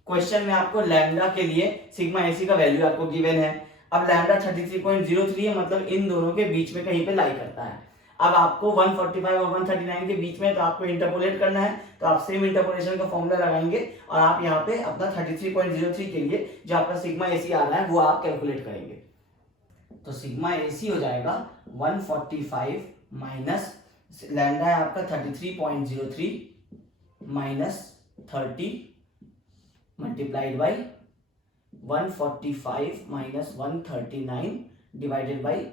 क्वेश्चन में आपको लैम्डा के लिए सिग्मा एसी का वैल्यू आपको गिवन है। अब लैम्डा 33.03 है मतलब इन दोनों के बीच में कहीं पे लाई करता है। अब आपको 145 और 139 के बीच में तो आपको इंटरपोलेट करना है, तो आप सेम इंटरपोलेशन का फॉर्मूला लगाएंगे और आप यहाँ पे अपना 33.03 के लिए जो आपका सिग्मा एसी आ रहा है वो आप कैलकुलेट करेंगे। तो सिग्मा एसी हो जाएगा 145 माइनस लैम्डा है आपका 33.03 minus 30 multiplied by 145 minus 139 divided by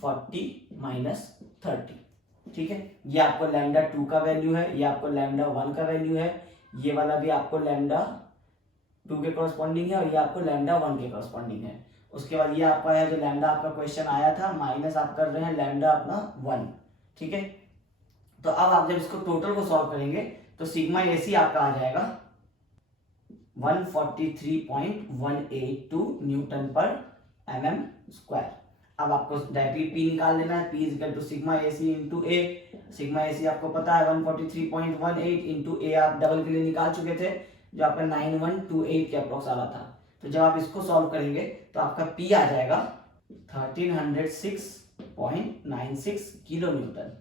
40 minus 30। ठीक है, ये आपको लैम्डा 2 का वैल्यू है, ये आपको लैम्डा 1 का वैल्यू है, ये वाला भी आपको लैम्डा 2 के कॉरस्पॉन्डिंग है और ये आपको लैम्डा 1 के कॉरस्पॉन्डिंग है। उसके बाद ये आपका है जो लैम्डा आपका क्वेश्चन आया था माइनस आप कर रहे हैं लैम्डा अपना 1। ठीक है, तो अब आप जब इसको टोटल को सॉल्व करेंगे तो सिग्मा एसी आपका आ जाएगा 143.182 न्यूटन पर mm स्क्वायर। अब आपको डायरेक्टली P निकाल लेना है, P equal to sigma AC into A. Sigma AC आपको पता है 143.18 इंटू ए आप डबल के लिए निकाल चुके थे जो आपका 9128 के अप्रोक्स आ रहा था। तो जब आप इसको सॉल्व करेंगे तो आपका P आ जाएगा 1306.96 किलो न्यूटन।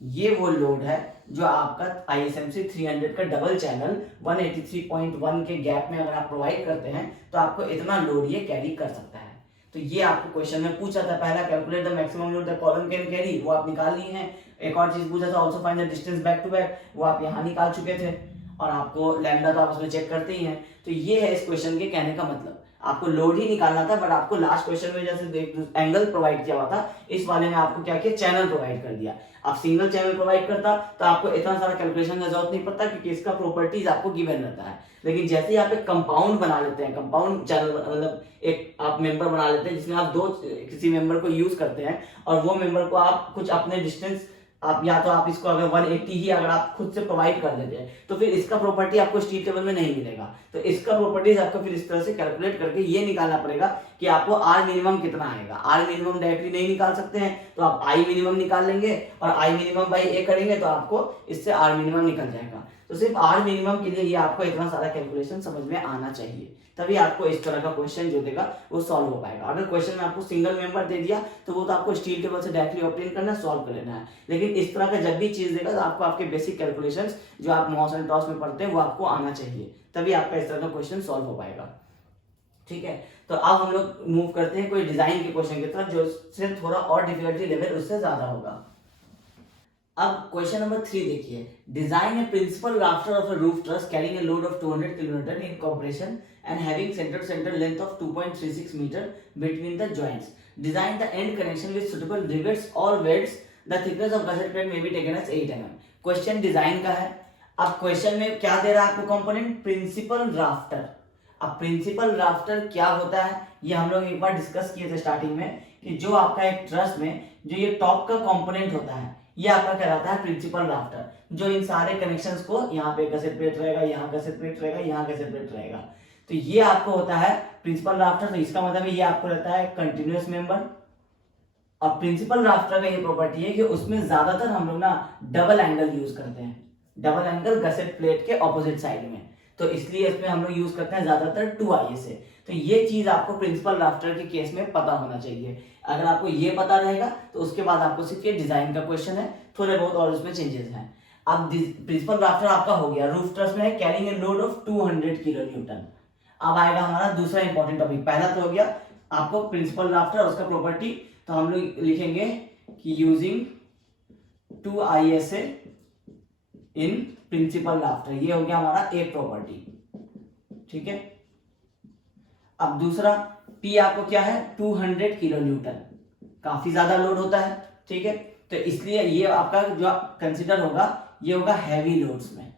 ये वो लोड है जो आपका ISMC 300 का डबल चैनल 183.1 के गैप में अगर आप प्रोवाइड करते हैं तो आपको इतना लोड ये कैरी कर सकता है। तो ये आपको क्वेश्चन में पूछा था पहला, calculate the maximum load the column can carry, वो आप निकाल लिए हैं। एक और चीज पूछा था also find the distance back to back, वो आप यहाँ निकाल चुके थे और आपको लैम्डा तो आप उसमें चेक करते ही हैं। तो ये है इस क्वेश्चन के कहने का मतलब, आपको लोड ही निकालना था बट आपको लास्ट क्वेश्चन में जैसे एंगल प्रोवाइड किया हुआ था, इस वाले में आपको क्या किया, चैनल प्रोवाइड कर दिया। आप सिंगल चैनल प्रोवाइड करता तो आपको इतना सारा कैलकुलेशन का जरूरत नहीं पड़ता क्योंकि इसका प्रॉपर्टीज आपको गिवन रहता है। लेकिन जैसे ही आप एक कंपाउंड बना लेते हैं, कंपाउंड चैनल मतलब एक आप मेंबर बना लेते हैं जिसमें आप दो किसी मेंबर को यूज करते हैं और वो मेंबर को आप कुछ अपने डिस्टेंस आप या तो आप इसको अगर 180 ही अगर आप खुद से प्रोवाइड कर देते हैं तो फिर इसका प्रॉपर्टी आपको स्टील टेबल में नहीं मिलेगा। तो इसका प्रॉपर्टीज आपको फिर इस तरह से कैलकुलेट करके ये निकालना पड़ेगा कि आपको आर मिनिमम कितना आएगा। आर मिनिमम डायरेक्टली नहीं निकाल सकते हैं तो आप आई मिनिमम निकाल लेंगे और आई मिनिमम बाई ए करेंगे तो आपको इससे आर मिनिमम निकल जाएगा। तो सिर्फ आर मिनिमम के लिए ये आपको इतना सारा कैलकुलेशन समझ में आना चाहिए, तभी आपको इस तरह का क्वेश्चन जो देगा वो सॉल्व हो पाएगा। अगर क्वेश्चन में आपको सिंगल मेंबर दे दिया तो वो तो आपको स्टील टेबल से डायरेक्टली ऑब्टेन करना, सॉल्व कर लेना है। लेकिन इस तरह का जब भी चीज देगा तो आपको आपके बेसिक कैलकुलेशंस जो आप मॉस एंड टॉस में पढ़ते हैं वो आपको आना चाहिए, तभी आपका इस तरह का क्वेश्चन सॉल्व हो पाएगा। ठीक है, तो अब हम लोग मूव करते हैं कोई डिजाइन के क्वेश्चन की तरफ जो सिर्फ थोड़ा और डिफिकल्टी लेवल उससे ज्यादा होगा। अब क्वेश्चन नंबर 3 देखिए, design a principal rafter of a roof truss carrying a load of 200 kilometre in compression and having centre length of 2.36 metre between the joints. Design the end connection with suitable rivets or welds. The thickness of gusset plate may be taken as 8 mm। Question design का है। अब question में क्या दे रहा है आपको component, principal rafter. अब principal rafter क्या होता है ये हम लोग एक बार डिस्कस किए थे स्टार्टिंग में कि जो आपका एक ट्रस में जो ये टॉप का कंपोनेंट होता है ये आपका कहलाता है प्रिंसिपल राफ्टर, जो इन सारे कनेक्शंस को यहाँ पे गसेट प्लेट रहेगा, यहाँ गसेट प्लेट रहेगा, यहाँ गसेट प्लेट रहेगा, तो ये आपको होता है प्रिंसिपल राफ्टर। तो इसका मतलब ये आपको रहता है कंटिन्यूअस मेंबर। और प्रिंसिपल राफ्टर का ये प्रॉपर्टी है कि उसमें ज्यादातर हम लोग ना डबल एंगल यूज करते हैं, डबल एंगल गसेट प्लेट के ऑपोजिट साइड में, तो इसलिए इसमें हम लोग यूज करते हैं ज्यादातर 2IA से। तो ये चीज आपको प्रिंसिपल राफ्टर के केस में पता होना चाहिए। अगर आपको ये पता रहेगा तो उसके बाद आपको सिर्फ ये डिजाइन का क्वेश्चन है, थोड़े बहुत और उसमें चेंजेस हैं। अब प्रिंसिपल राफ्टर आपका हो गया, रूफ ट्रस में है carrying a load of 200 kilo Newton. अब आएगा हमारा दूसरा इंपॉर्टेंट टॉपिक, पहला तो हो गया आपको प्रिंसिपल राफ्टर उसका प्रॉपर्टी, तो हम लोग लिखेंगे कि using 2ISA in principle rafter, ये हो गया हमारा एक प्रॉपर्टी। ठीक है, अब दूसरा P आपको क्या है 200 किलो न्यूटन, काफी ज्यादा लोड होता है। ठीक है, तो इसलिए ये आपका जो कंसीडर होगा ये होगा हैवी लोड्स में।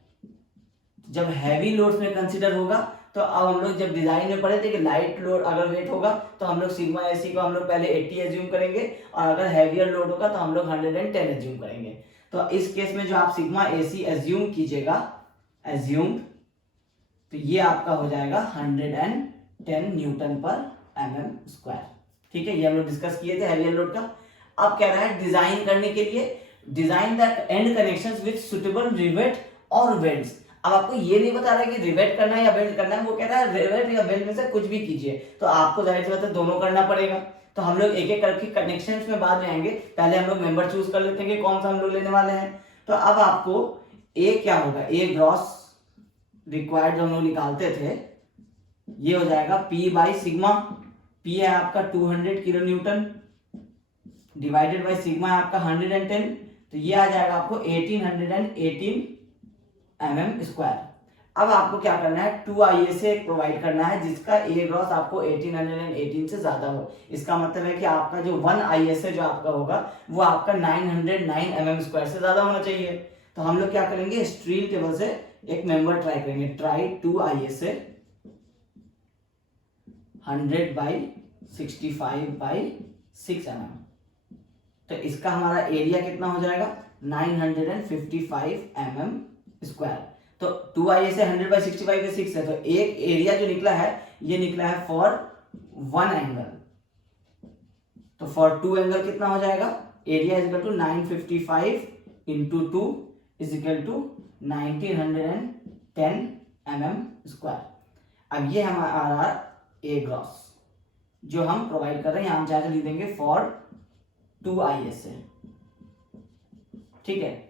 जब हैवी लोड्स में कंसीडर होगा तो अब हम लोग जब डिजाइन में पढ़े थे कि लाइट लोड अगर वेट होगा तो हम लोग सिग्मा एसी को हम लोग पहले 80 एज्यूम करेंगे और अगर हैवियर लोड होगा तो हम लोग 110 एज्यूम करेंगे। तो इस केस में जो आप सिग्मा एसी एज्यूम कीजिएगा, एज्यूम, तो ये आपका हो जाएगा 110 न्यूटन पर mm स्क्वायर। ठीक है, ये हम लोग डिस्कस किए थे हैवियर लोड का। अब कह रहा है डिजाइन करने के लिए design the and connections with suitable rivet और वेल्ड्स। अब आपको ये नहीं बता रहा है कि रिवेट करना है या वेल्ड करना है, वो कह रहा है रिवेट या वेल्ड में से कुछ भी कीजिए, तो आपको जाहिर सी बात है दोनों करना पड़ेगा। तो हम लोग एक एक करके कनेक्शंस में बाद में आएंगे, पहले हम लोग मेंबर चूज कर लेते हैं कि कौन सा हम लोग लेने वाले हैं। तो अब आपको ए क्या होगा, ए ग्रॉस रिक्वायर्ड हम लोग निकालते थे, ये हो जाएगा P बाई सिग्मा। P है आपका 200 kilo Newton divided by sigma है आपका 110, तो ये आ जाएगा आपको 1818 mm स्क्वायर। अब आपको क्या करना है, 2ISA प्रोवाइड करना है जिसका ए ग्रॉस आपको 1818 से ज्यादा हो। इसका मतलब है कि आपका जो 1ISA जो आपका होगा वो आपका 909 mm² से ज्यादा होना चाहिए। तो हम लोग क्या करेंगे, स्टील टेबल से एक मेंबर ट्राई करेंगे, ट्राई 2ISA 100/65/6 mm। तो इसका हमारा एरिया कितना हो जाएगा, 955 mm²। तो 2ISA 100/65/6 है, तो एक एरिया जो निकला है ये निकला है फॉर 1 एंगल। तो फॉर 2 एंगल कितना हो जाएगा, area is equal to 955 into 2 is equal to 1910 mm²। अब ये हमारा ए ग्रॉस जो हम प्रोवाइड कर रहे हैं, यहां हम चाहे लिख देंगे फॉर 2ISA। ठीक है,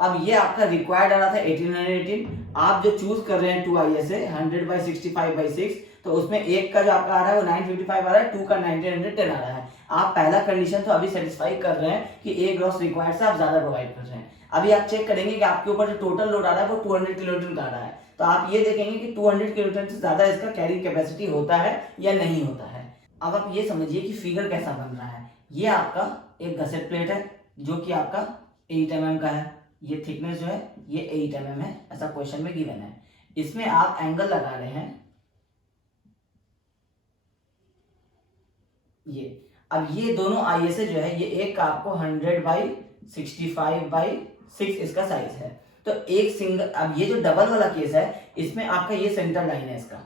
अब ये आपका रिक्वायर्ड आ रहा था 1818, आप जो चूज कर रहे हैं 2ISA 100/65/6, तो उसमें एक का जो आपका आ रहा है वो 955 आ रहा है, 2 का 1910 आ रहा है। आप पहला कंडीशन तो अभी सेटिस्फाई कर रहे हैं कि ए ग्रॉस रिक्वायर्ड से आप ज्यादा प्रोवाइड कर रहे हैं। अभी आप चेक करेंगे कि आपके ऊपर जो टोटल लोड आ रहा है वो 200 किलोन्यूटन का आ रहा है, तो आप ये देखेंगे कि 200 किलोन्यूटन से ज्यादा इसका कैरिंग कैपेसिटी होता है या नहीं होता है। अब आप ये समझिए कि फिगर कैसा बन रहा है। ये आपका एक गसेट प्लेट है जो कि आपका 8 mm का है, ये थिकनेस जो है ये 8 mm है, ऐसा क्वेश्चन में गिवन है। इसमें आप एंगल लगा रहे हैं ये। अब ये दोनों ISA जो है, ये एक का आपको 100/65/6 इसका साइज है। तो एक सिंगल, अब ये जो डबल वाला केस है इसमें आपका ये सेंटर लाइन है इसका,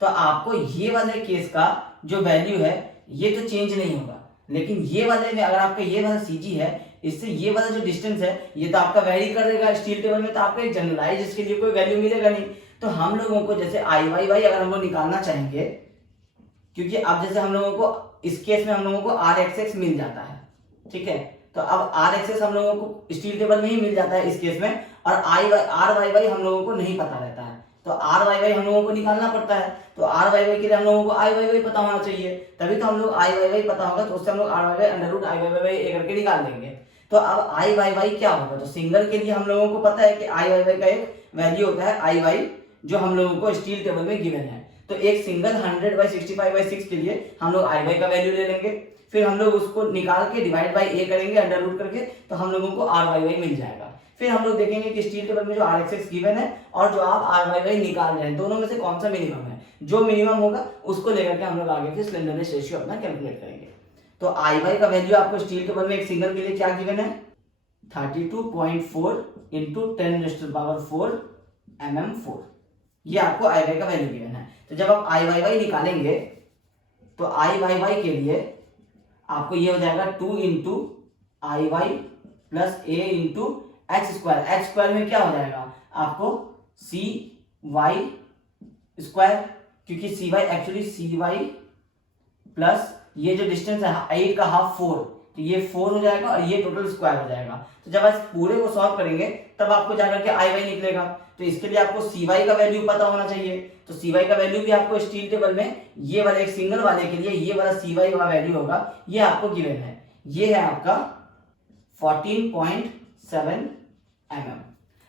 तो आपको ये वाले केस का जो वैल्यू है ये तो चेंज नहीं होगा, लेकिन ये वाले में अगर आपका ये वाला CG है, इससे ये वाला जो डिस्टेंस है ये तो आपका वेरी कर देगा। स्टील टेबल में तो आपका एक जनरलाइज इसके लिए कोई वैल्यू मिलेगा नहीं। तो हम लोगों को जैसे IYY अगर हम लोग निकालना चाहेंगे, क्योंकि अब जैसे हम लोगों को इस केस में हम लोगों को RXX मिल जाता है, ठीक है, तो अब RXX हम लोगों को स्टील टेबल में ही मिल जाता है इस केस में, और RYY हम लोगों को नहीं पता रहता है, तो RYY हम लोगों को निकालना पड़ता है। तो RYY के लिए हम लोगों को IYY पता होना चाहिए, तभी तो हम लोग IYY पता होगा, तो उससे हम लोग RYY √IYY करके निकाल देंगे। तो अब IYY क्या होगा, तो सिंगल के लिए हम लोगों को पता है कि IYY का एक वैल्यू होता है IY जो हम लोगों को स्टील टेबल में गिवन है। तो एक सिंगल 100/65/6 के लिए हम लोग IY का वैल्यू ले लेंगे, फिर हम लोग उसको निकाल के डिवाइड बाई A करेंगे अंडर रूट करके, तो हम लोगों को RYY मिल जाएगा। फिर हम लोग देखेंगे कि स्टील टेबल में जो RXX गिवन है और जो आप RYY निकाल रहे हैं, दोनों में से कौन सा मिनिमम है। जो मिनिमम होगा उसको लेकर के हम लोग आगे फिर स्लेंडरनेस रेशियो अपना कैलकुलेट करेंगे। तो IY का वैल्यू आपको स्टील टेबल में एक सिंगल के लिए क्या गिवन है, 32.4 इंटू 10⁴ mm4, ये आपको IY का वैल्यू गिवन है। तो जब आप IYY निकालेंगे तो IYY के लिए आपको ये हो जाएगा 2 into IY plus A into X²। X² में क्या हो जाएगा आपको CY², क्योंकि CY एक्चुअली CY प्लस ये जो डिस्टेंस है 8 का हाफ 4, तो ये 4 हो जाएगा और ये टोटल स्क्वायर हो जाएगा। तो जब आप पूरे को सॉल्व करेंगे तब आपको जाकर के IY निकलेगा। तो इसके लिए आपको CY का वैल्यू पता होना चाहिए। तो CY का वैल्यू भी आपको स्टील टेबल में ये वाले एक सिंगल वाले के लिए ये वाला CY का वैल्यू होगा, ये आपको गिवन है, ये है आपका 14.7 mm।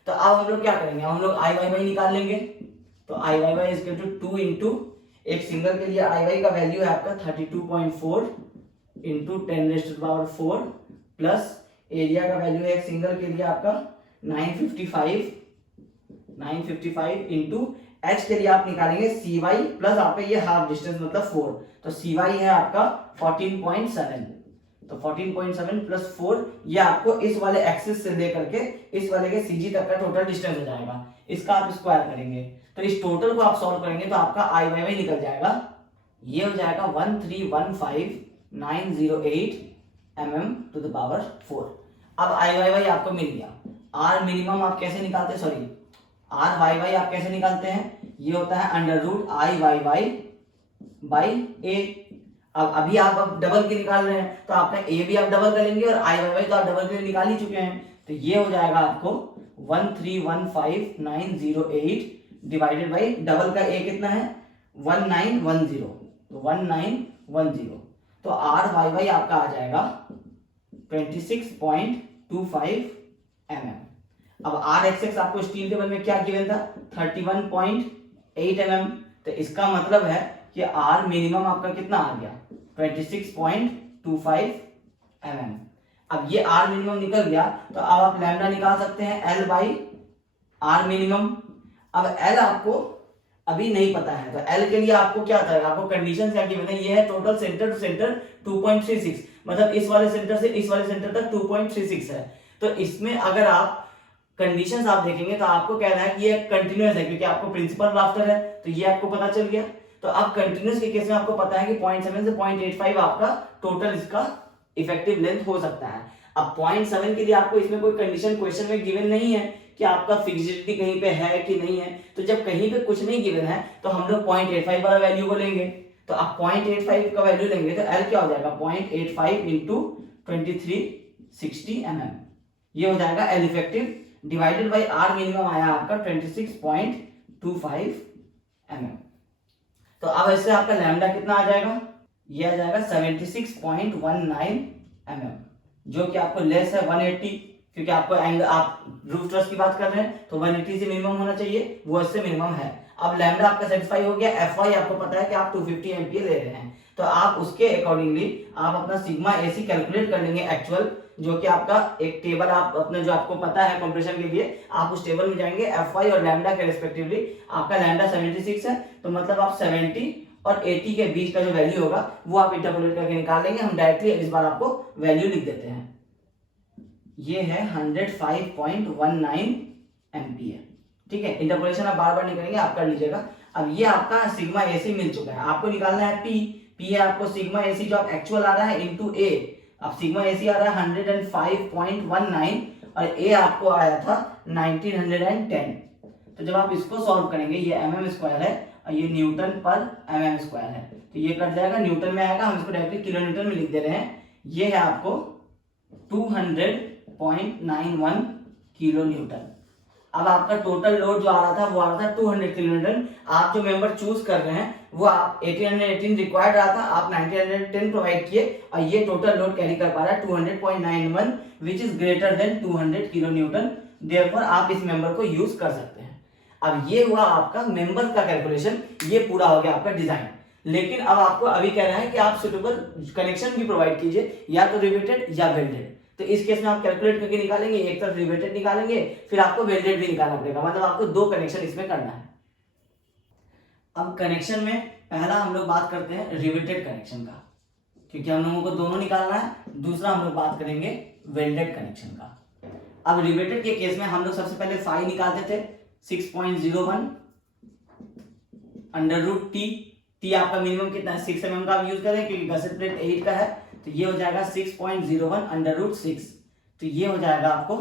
तो अब हम लोग क्या करेंगे, हम लोग IYY निकाल लेंगे। तो IYY is equal to 2 into, एक सिंगल के लिए IY का वैल्यू है आपका 32.4 इंटू 10⁴ प्लस एरिया का वैल्यू है एक सिंगल के लिए आपका 955 इंटू H के लिए आप निकालेंगे CY प्लस आपका ये हाफ डिस्टेंस मतलब 4, तो CY है आपका 14.7। तो 14.7 प्लस 4 ये आपको इस वाले एक्सिस से लेकर के इस वाले के CG तक का टोटल डिस्टेंस हो जाएगा। इसका आप स्क्वायर करेंगे तो इस टोटल को आप सॉल्व करेंगे तो आपका IYY निकल जाएगा, ये हो जाएगा 1315908 mm⁴। अब IYY आपको मिल गया। R मिनिमम आप कैसे निकालते हैं, सॉरी RYY आप कैसे निकालते हैं, ये होता है √IYY बाई A। अब अभी आप डबल के निकाल रहे हैं तो आपका A भी आप डबल करेंगे और IYY तो आप डबल के निकाल ही चुके हैं, तो ये हो जाएगा आपको 1315908 डिवाइडेड बाई डबल का A कितना है 1910, तो 1910, तो RYY आपका आ जाएगा 26.25 mm। अब आर एक्स आपको स्टील टेबल में क्या गिवन था, 31.8 mm। तो इसका मतलब है कि आर मिनिमम आपका कितना आ गया, 26.25 mm। अब ये आर मिनिमम निकल गया तो अब आप लैम्डा निकाल सकते हैं एल बाई आर मिनिमम। अब एल आपको अभी नहीं पता है, तो एल के लिए आपको क्या था, आपको कंडीशन क्या गिवन है, ये है टोटल सेंटर टू सेंटर 2.36, मतलब इस वाले सेंटर से इस वाले सेंटर तक 2.36 है। तो इसमें अगर आप कंडीशंस आप देखेंगे तो आपको कह रहा है कि ये कंटिन्यूअस है, क्योंकि आपको प्रिंसिपल राफ्टर है, तो ये आपको पता चल गया। तो अब कंटिन्यूअस के केस में आपको पता है कि 0.7 से 0.85 आपका टोटल इसका इफेक्टिव लेंथ हो सकता है। अब 0.7 के लिए आपको इसमें कोई कंडीशन क्वेश्चन में गिवन नहीं है कि आपका फिक्सिडिटी कहीं पे है कि नहीं है, तो जब कहीं पे कुछ नहीं गिवन है तो हम लोग 0.85 वाला वैल्यू को लेंगे। तो आप 0.85 का वैल्यू लेंगे तो एल क्या हो जाएगा, 0.85 इंटू 2360 mm, ये हो जाएगा L effective divided by R minimum आया आपका 26.25 mm। तो अब इससे आपका लैम्डा कितना आ जाएगा, ये आ जाएगा 76.19 mm, जो कि आपको लेस है 180, क्योंकि आपको एंगल आप रूफ ट्रस की बात कर रहे हैं तो 180 से मिनिमम होना चाहिए, वो इससे मिनिमम है। अब लैम्डा आपका सेटिस्फाई हो गया, एफ वाई आपको पता है कि आप 250 एमपीए ले रहे हैं, तो आप उसके अकॉर्डिंगली आप अपना सिग्मा एसी कैलकुलेट कर लेंगे एक्चुअल, जो कि आपका एक टेबल आप अपने जो आपको पता है कंप्रेशन के लिए, आप उस टेबल में जाएंगे, एफ वाई और लैम्डा के रेस्पेक्टिवली आपका लैम्डा 76 है, तो मतलब आप 70 और 80 के बीच का जो वैल्यू होगा वो आप इंटरपोलेट करके निकाल लेंगे। हम डायरेक्टली इस बार आपको वैल्यू लिख देते हैं, ये है 105.19 एम्पियर, ठीक है। इंटरपोलेशन आप बार बार नहीं करेंगे, आप कर लीजिएगा। अब ये आपका सिग्मा एसी मिल चुका है, आपको निकालना है पी। पी है आपको सिग्मा एसी जो आप एक्चुअल आ रहा है इनटू ए। अब सिग्मा एसी आ रहा है 105.19 और ए आपको आया था 1910। तो जब आप इसको सॉल्व करेंगे, ये mm स्क्वायर है और ये न्यूटन पर mm स्क्वायर है, तो ये कट जाएगा, न्यूटन में आएगा, हम इसको डायरेक्टली किलो न्यूटन में लिख दे रहे हैं। ये है आपको 200.91 किलो न्यूटन। अब आपका टोटल लोड जो आ रहा था वो आ रहा था 200 किलो न्यूटन। आप जो मेंबर चूज कर रहे हैं वो आप 1818 रिक्वायर्ड रहा था, आप 1910 प्रोवाइड किए और ये टोटल लोड कैरी कर पा रहा है 200.91 which is greater than 200 kilo Newton. Therefore आप इस मेंबर को यूज कर सकते हैं। अब ये हुआ आपका मेंबर का कैलकुलेशन, ये पूरा हो गया आपका डिजाइन। लेकिन अब आपको अभी कह रहा है कि आप सुटेबल कनेक्शन भी प्रोवाइड कीजिए, या तो रिवेटेड या वेल्डेड। तो इस केस में आप कैलकुलेट करके निकालेंगे, एक तरफ रिवेटेड निकालेंगे, फिर आपको वेल्डेड भी निकालना पड़ेगा, मतलब आपको 2 कनेक्शन इसमें करना है। अब कनेक्शन में पहला हम लोग बात करते हैं रिवेटेड कनेक्शन का, क्योंकि हम लोगों को दोनों निकालना है। दूसरा हम लोग बात करेंगे वेल्डेड कनेक्शन का। अब रिवेटेड के केस में हम लोग सबसे पहले फाई निकालते थे 6.01 अंडर रूट टी। टी आपका मिनिमम कितना है, 6 mm का आप यूज करें क्योंकि गसेट प्लेट 8 का है, तो ये हो जाएगा 6.01 अंडर रूट 6, तो ये हो जाएगा आपको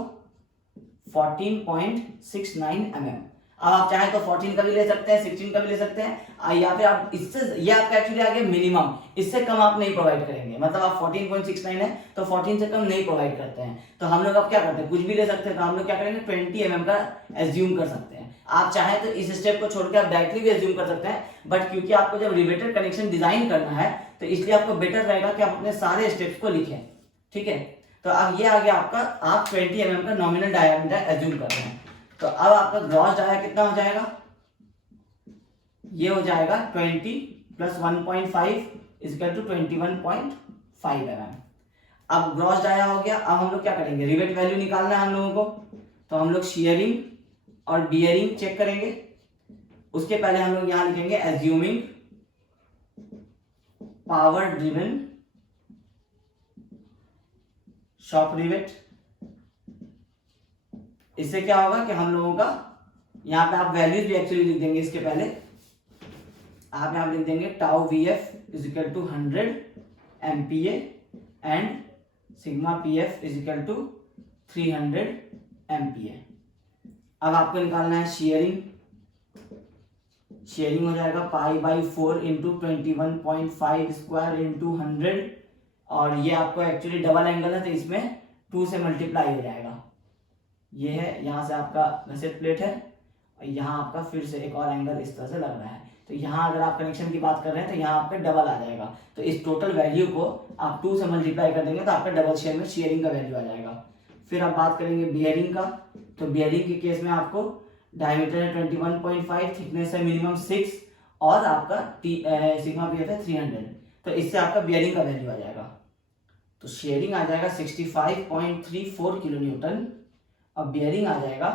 14.69 mm। अब आप चाहे तो 14 का भी ले सकते हैं, 16 का भी ले सकते हैं, या फिर आप इससे, ये आपका एक्चुअली आ गया मिनिमम, इससे कम आप नहीं प्रोवाइड करेंगे, मतलब आप 14.69 है तो 14 से कम नहीं प्रोवाइड करते हैं। तो हम लोग अब क्या करते हैं, कुछ भी ले सकते हैं, तो हम लोग क्या करेंगे 20 mm का एज्यूम कर सकते हैं। आप चाहें तो इस स्टेप को छोड़ के आप डायरेक्टली भी एज्यूम कर सकते हैं, बट क्योंकि आपको जब रिवेटेड कनेक्शन डिजाइन करना है तो इसलिए आपको बेटर रहेगा कि आप अपने सारे स्टेप्स को लिखें, ठीक है। तो अब ये आ गया आपका, आप 20 mm का नॉमिनल डायमीटर एज्यूम कर रहे हैं, तो अब आपका ग्रॉस डाया कितना हो जाएगा, ये हो जाएगा 20 + 1.5 = 21.5 mm। अब ग्रॉस डाया हो गया। अब हम लोग क्या करेंगे, रिवेट वैल्यू निकालना है हम लोगों को, तो हम लोग शियरिंग और बियरिंग चेक करेंगे। उसके पहले हम लोग यहां लिखेंगे assuming power driven shop rivet. इससे क्या होगा कि हम लोगों का यहाँ पे आप वैल्यूज भी एक्चुअली लिख देंगे, इसके पहले आप यहाँ लिख देंगे tau VF = 100 MPa and sigma PF = 300 MPa। अब आपको निकालना है शेयरिंग। शेयरिंग हो जाएगा π/4 × 21.5 स्क्वायर × 100, और ये आपको एक्चुअली डबल एंगल है तो इसमें 2 से मल्टीप्लाई हो जाएगा। ये है, यहाँ से आपका गसेट प्लेट है और यहाँ आपका फिर से एक और एंगल इस तरह से लग रहा है, तो यहाँ अगर आप कनेक्शन की बात कर रहे हैं तो यहाँ आपका डबल आ जाएगा। तो इस टोटल वैल्यू को आप 2 से मल्टीप्लाई कर देंगे तो आपका डबल शेयर में शेयरिंग का वैल्यू आ जाएगा। फिर आप बात करेंगे बियरिंग का, तो बियरिंग के केस में आपको डायमीटर है 21.5, थिकनेस है मिनिमम 6 और आपका सिग्मा पीएफ है 300। तो इससे आपका बियरिंग का वैल्यू आ जाएगा। तो शेयरिंग आ जाएगा 65.34 किलो न्यूटन और बियरिंग आ जाएगा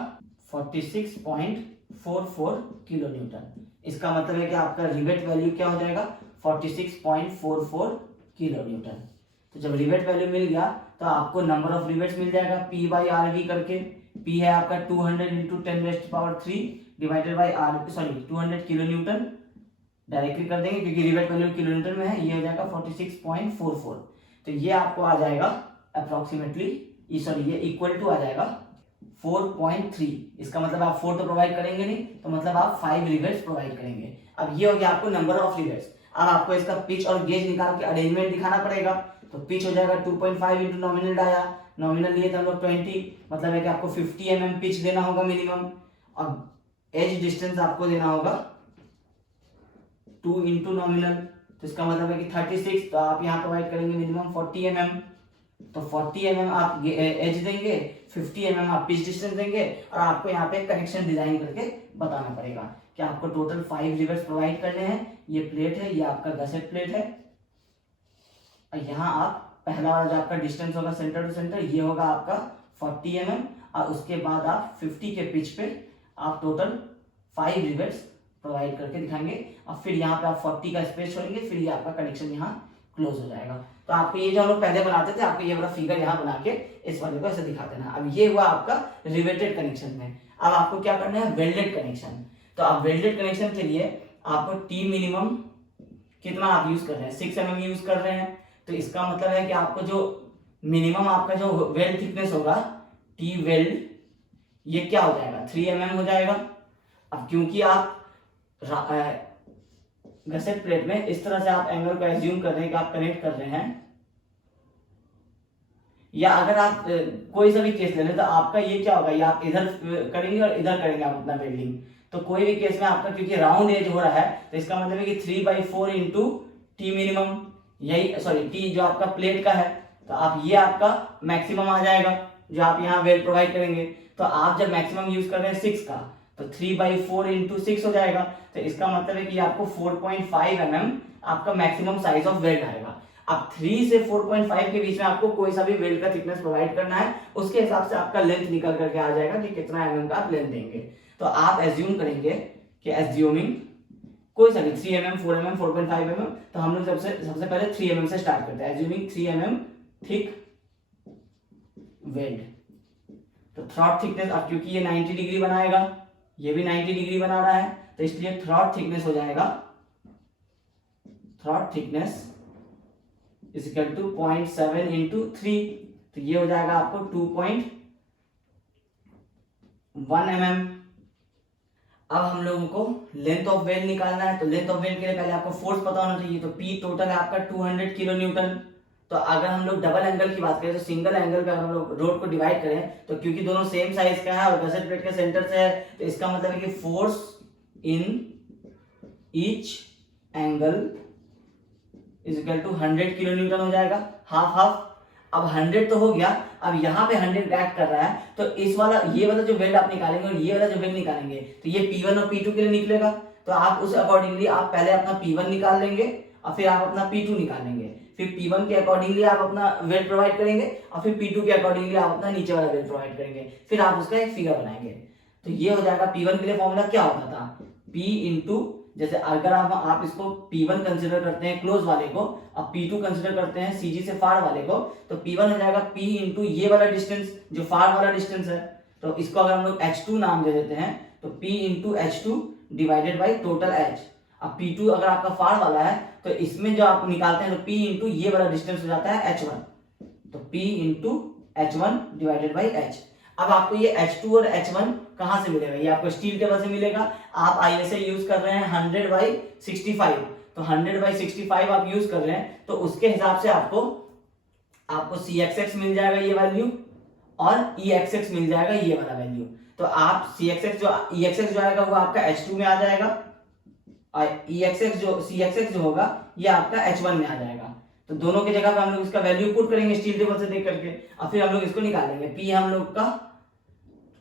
46.44 किलो न्यूटन। इसका मतलब है कि आपका रिवेट वैल्यू क्या हो जाएगा 46.44 किलो न्यूटन। तो जब रिवेट वैल्यू मिल गया तो आपको नंबर ऑफ रिवेट्स मिल जाएगा P बाई आर वी करके। P है आपका 200 इंटू 10⁻³ divided by R 200 kilo newton. Directly कर देंगे क्योंकि रिवेट वैल्यू किलो न्यूटन में है। ये हो जाएगा 46.44। तो ये आपको आ जाएगा अप्रोक्सीमेटली ये इक्वल टू आ जाएगा 4.3। इसका मतलब आप 4 तो प्रोवाइड करेंगे नहीं, तो मतलब आप 5 रिवेट्स प्रोवाइड करेंगे। अब ये हो गया आपको नंबर ऑफ रिवेट्स। अब आपको इसका पिच और गेज निकाल के अरेंजमेंट दिखाना पड़ेगा। तो पिच हो जाएगा 2.5 इंटू नॉमिनल डाया, नॉमिनल लिए थे हम लोग 20, मतलब है कि आपको 50 mm पिच देना होगा मिनिमम। और एज डिस्टेंस आपको देना होगा 2 इंटू नॉमिनल, तो इसका मतलब है कि 36। तो आप यहाँ प्रोवाइड करेंगे मिनिमम 40 mm। तो 40 mm आप एज देंगे, 50 mm आप पिच डिस्टेंस देंगे और आपको यहाँ पे कनेक्शन डिजाइन करके बताना पड़ेगा कि आपको टोटल 5 रिवर्स प्रोवाइड करने हैं। ये प्लेट है, ये आपका गसेट प्लेट है और यहाँ आप पहला वाला जो आपका डिस्टेंस होगा सेंटर टू सेंटर ये होगा आपका 40 mm और उसके बाद आप 50 के पिच पे आप टोटल 5 रिवर्स प्रोवाइड करके दिखाएंगे और फिर यहाँ पे आप 40 का स्पेस छोड़ेंगे, फिर ये आपका कनेक्शन यहाँ क्लोज हो जाएगा। तो आपको ये जो हम लोग पहले बनाते थे, आपको ये वाला फिगर यहाँ बना के इस वाले को ऐसे दिखा देना। अब ये हुआ आपका रिवेटेड कनेक्शन में। अब आपको क्या करना है वेल्डेड कनेक्शन। तो आप वेल्डेड कनेक्शन के लिए आपको टी मिनिमम कितना आप यूज कर रहे हैं 6 mm यूज कर रहे हैं। तो इसका मतलब है कि आपको जो मिनिमम आपका जो वेल्ड थिकनेस होगा टी वेल्ड ये क्या हो जाएगा 3 mm हो जाएगा। अब क्योंकि आप गसेट प्लेट में इस तरह से आप एंगल को एज्यूम कर रहे हैं कि आप कनेक्ट कर रहे हैं, या अगर आप कोई सा भी केस ले लें तो आपका ये क्या होगा, ये आप इधर करेंगे और इधर करेंगे आप अपना वेल्डिंग। तो कोई भी केस में आपका क्योंकि राउंड एज हो रहा है तो इसका मतलब है कि 3/4 इंटू टी मिनिमम, यही टी जो आपका प्लेट का है, तो आप ये आपका मैक्सिमम आ जाएगा जो आप यहाँ वेल्ड प्रोवाइड करेंगे। तो आप जब मैक्सिमम यूज कर रहे हैं 6 का तो 3/4 इंटू 6 हो जाएगा। तो इसका मतलब है कि आपको 4.5 mm आपका मैक्सिमम साइज ऑफ वेल्ड आएगा। अब 3 से 4.5 के बीच में आपको कोई सा भी वेल्ड का थिकनेस प्रोवाइड करना है, उसके हिसाब से आपका लेंथ निकल करके आ जाएगा कि कितना mm का आप लेंथ देंगे। तो आप एज्यूम करेंगे कि एज्यूमिंग कोई सा भी 3 mm 4 mm 4.5 mm, तो हम लोग सबसे पहले 3 mm से स्टार्ट करते हैं। Assuming 3 mm thick weld. तो थ्रॉट थिकनेस, अब क्योंकि ये 90 डिग्री बनाएगा, ये भी 90 डिग्री बना रहा है, तो इसलिए थ्रॉट थिकनेस हो जाएगा throat thickness is equal to 0.7 into 3। तो ये हो जाएगा आपको 2.1 mm। अब हम लोगों को लेंथ ऑफ वेल्ड निकालना है। तो लेंथ ऑफ वेल्ड के लिए पहले आपको फोर्स पता होना चाहिए। तो P टोटल है आपका 200 किलो न्यूटन। तो अगर हम लोग डबल एंगल की बात करें तो सिंगल एंगल पे अगर हम लोग रोड को डिवाइड करें तो क्योंकि दोनों सेम साइज का है और गसेट प्लेट के सेंटर से है, तो इसका मतलब है कि force in each angle is equal to 100 kilo newton हो जाएगा, हाफ हाफ। अब 100 तो हो गया, अब यहाँ पे 100 एक्ट कर रहा है, तो इस वाला ये वाला जो वेल्ड आप निकालेंगे और ये वाला जो वेल्ड निकालेंगे तो ये P1 और P2 के लिए निकलेगा। तो आप उस अकॉर्डिंगली आप पहले अपना P1 निकाल लेंगे और फिर आप अपना P2 निकालेंगे। फिर P1 के अकॉर्डिंगली आप अपना वेल्ड प्रोवाइड करेंगे और फिर P2 के अकॉर्डिंगली आप अपना नीचे वाला वेल्ड प्रोवाइड करेंगे। फिर आप उसका एक फिगर बनाएंगे। तो ये हो जाएगा P1 के लिए फॉर्मूला क्या होता था, P इंटू, जैसे अगर आप इसको P1 कंसिडर करते हैं क्लोज वाले को और P2 कंसिडर करते हैं CG से फार वाले को, तो P1 हो जाएगा P इंटू ये वाला डिस्टेंस जो फार वाला डिस्टेंस है। तो इसको अगर हम लोग H2 नाम दे देते हैं तो P into H2 divided by total H। अब P2 अगर आपका फार वाला है तो इसमें जो आप निकालते हैं तो P इंटू ये वाला डिस्टेंस हो जाता है H1। तो P into H1 divided by H। अब आपको ये H2 और H1 कहां से मिलेगा, ये आपको स्टील टेबल से मिलेगा। आप ISA यूज कर रहे हैं 100/65, तो 100/65 आप यूज कर रहे हैं तो उसके हिसाब से आपको CXX मिल जाएगा ये वैल्यू और EXX मिल जाएगा ये वाला वैल्यू। तो आप EXX जो आएगा वो आपका H2 में आ जाएगा और CXX जो होगा ये आपका H1 में आ जाएगा। तो दोनों की जगह पे हम लोग इसका वैल्यू पुट करेंगे स्टील टेबल से देख करके और फिर हम लोग इसको निकालेंगे। P हम लोग का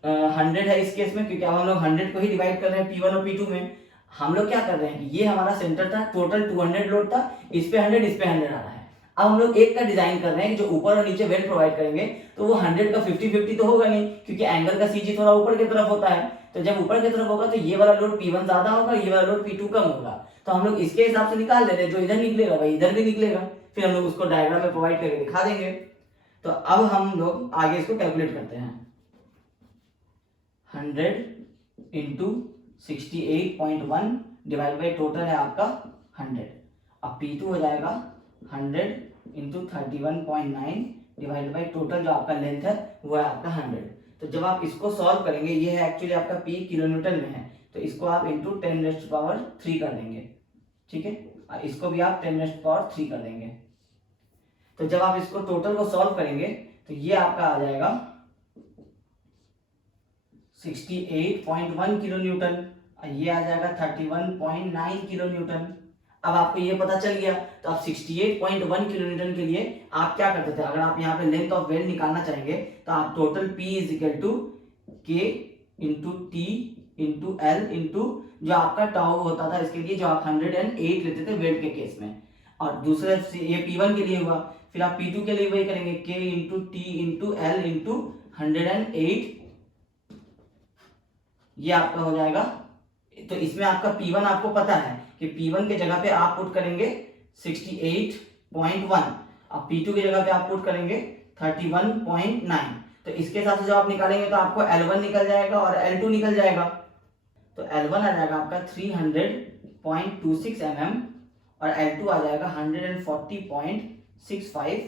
100 है इस केस में, क्योंकि अब हम लोग 100 को ही डिवाइड कर रहे हैं P1 और P2 में। हम लोग क्या कर रहे हैं कि ये हमारा सेंटर था, टोटल 200 लोड था, इस पे 100 इस पे 100 आ रहा है। अब हम लोग एक का डिजाइन कर रहे हैं कि जो ऊपर और नीचे वेल्ड प्रोवाइड करेंगे तो वो 100 का 50-50 तो होगा नहीं, क्योंकि एंगल का CG थोड़ा ऊपर की तरफ होता है। तो जब ऊपर की तरफ होगा तो ये वाला लोड P1 ज्यादा होगा, ये वाला लोड P2 कम होगा। तो हम लोग इसके हिसाब से निकाल ले रहे हैं, जो इधर निकलेगा भाई इधर भी निकलेगा, फिर हम लोग उसको डायग्राम में प्रोवाइड करके दिखा देंगे। तो अब हम लोग आगे इसको कैलकुलेट करते हैं। 100 इंटू 68.1 डिवाइड बाई टोटल है आपका 100। अब P2 हो जाएगा 100 इंटू 31.9 डिवाइड बाई टोटल जो आपका लेंथ है वो है आपका 100। तो जब आप इसको सॉल्व करेंगे, ये है एक्चुअली आपका P किलोन्यूटन में है, तो इसको आप इंटू 10⁻³ कर देंगे, ठीक है। और इसको भी आप 10⁻³ कर देंगे। तो जब आप इसको टोटल को सॉल्व करेंगे तो ये आपका आ जाएगा 68.1 किलो न्यूटन, और ये आ जाएगा 31.9 किलो न्यूटन। अब आपको ये पता चल गया, तो आप 68.1 किलो न्यूटन के लिए आप क्या करते थे, अगर आप यहाँ पे लेंथ ऑफ वेल्ड निकालना चाहेंगे तो आप total P is to K into T into L into जो आपका टाउ होता था इसके लिए, जो आप 108 लेते थे वेल्ड के केस में, और दूसरे ये P1 के लिए हुआ। फिर आप P2 के लिए वही करेंगे, K into T into L into 108, ये आपका हो जाएगा। तो इसमें आपका P1 आपको पता है कि P1 के जगह पे आप पुट करेंगे 68.1, अब P2 की जगह पे आप पुट करेंगे 31.9। तो इसके हिसाब से जब आप निकालेंगे तो आपको L1 निकल जाएगा और L2 निकल जाएगा। तो L1 आ जाएगा आपका 300.26 mm और L2 आ जाएगा 140.65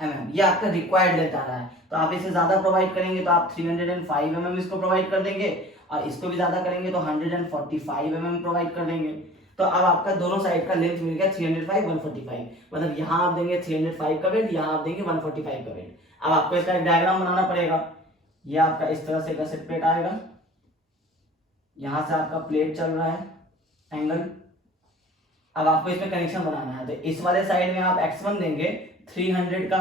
mm। ये आपका रिक्वायर्ड लेंथ आ रहा है। तो आप इसे ज्यादा प्रोवाइड करेंगे तो आप 305 mm इसको प्रोवाइड कर देंगे, और इसको भी ज्यादा करेंगे तो 145 mm प्रोवाइड कर देंगे। तो अब आपका दोनों साइड का लेंथ मिल गया 305 145, मतलब यहाँ आप देंगे 305 का वेट, यहाँ आप देंगे 145 का वेट। अब आपको इसका एक डायग्राम बनाना पड़ेगा। ये आपका इस तरह से गसेट प्लेट आएगा, यहां से आपका प्लेट चल रहा है एंगल। अब आपको इसमें कनेक्शन बनाना है, तो इस वाले साइड में आप x1 देंगे 300 का,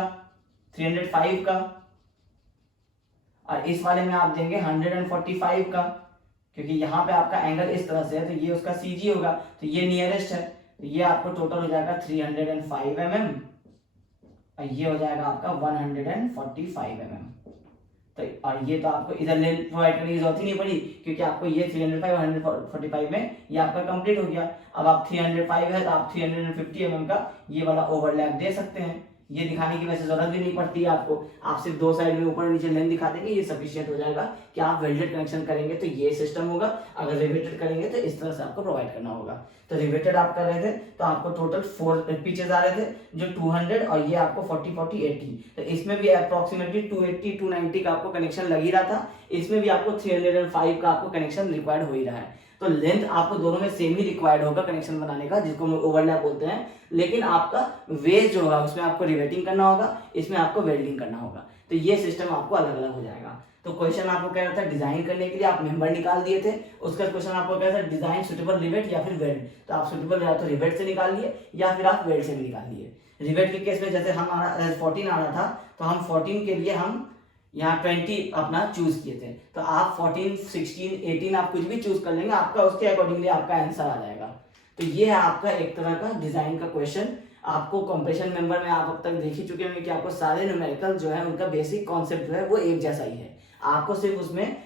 305 का, और इस वाले में आप देंगे 145 का, क्योंकि यहाँ पे आपका एंगल इस तरह से है तो ये उसका CG होगा, तो ये नियरेस्ट है। तो ये आपको टोटल हो जाएगा 305 mm, और ये हो जाएगा आपका 145 mm। तो और ये तो आपको इधर लेंथ प्रोवाइड करने की जरूरत ही नहीं पड़ी, क्योंकि आपको ये 305 145 में ये आपका कंप्लीट हो गया। अब आप 305 है तो आप 350 mm का ये वाला ओवरलैप दे सकते हैं। ये दिखाने की वैसे जरूरत भी नहीं पड़ती है आपको, आप सिर्फ दो साइड में ऊपर नीचे लेंथ दिखा देंगे, ये सफिशिएंट हो जाएगा कि आप वेल्डेड कनेक्शन करेंगे तो ये सिस्टम होगा, अगर रिवेटेड करेंगे तो इस तरह से आपको प्रोवाइड करना होगा। तो रिवेटेड आप कर रहे थे तो आपको टोटल 4 पिचेस आ रहे थे, जो 200 और ये आपको 40 40 80, तो इसमें भी अप्रोक्सीमेटली 280 290 का आपको कनेक्शन लग ही रहा था। इसमें भी आपको 305 का आपको कनेक्शन रिक्वायर्ड हो ही रहा है। तो लेंथ आपको दोनों में सेम ही रिक्वायर्ड होगा कनेक्शन बनाने का, जिसको हम ओवरलैप बोलते हैं, लेकिन आपका वेज जो होगा उसमें आपको रिवेटिंग करना होगा, इसमें आपको वेल्डिंग करना होगा। तो ये सिस्टम आपको अलग अलग हो जाएगा। तो क्वेश्चन आपको कह रहा था डिजाइन करने के लिए आप मेंबर निकाल दिए थे, उसका क्वेश्चन आपको कह रहा था डिजाइन सुटेबल रिवेट या फिर वेल्ड, तो आप सुटेबल या तो रिवेट से निकाल लिए या फिर आप वेल्ड से भी निकाल लिए। रिवेट के केस में जैसे हमारा 14 आ रहा था, तो हम 14 के लिए हम यहाँ 20 अपना चूज किए थे, तो आप 14 16 18 आप कुछ भी चूज कर लेंगे, आपका उसके अकॉर्डिंगली आपका आंसर आ जाएगा। तो ये है आपका एक तरह का डिजाइन का क्वेश्चन। आपको कंप्रेशन मेंबर में आप अब तक देख ही चुके होंगे कि आपको सारे न्यूमेरिकल जो है उनका बेसिक कॉन्सेप्ट जो है वो एक जैसा ही है। आपको सिर्फ उसमें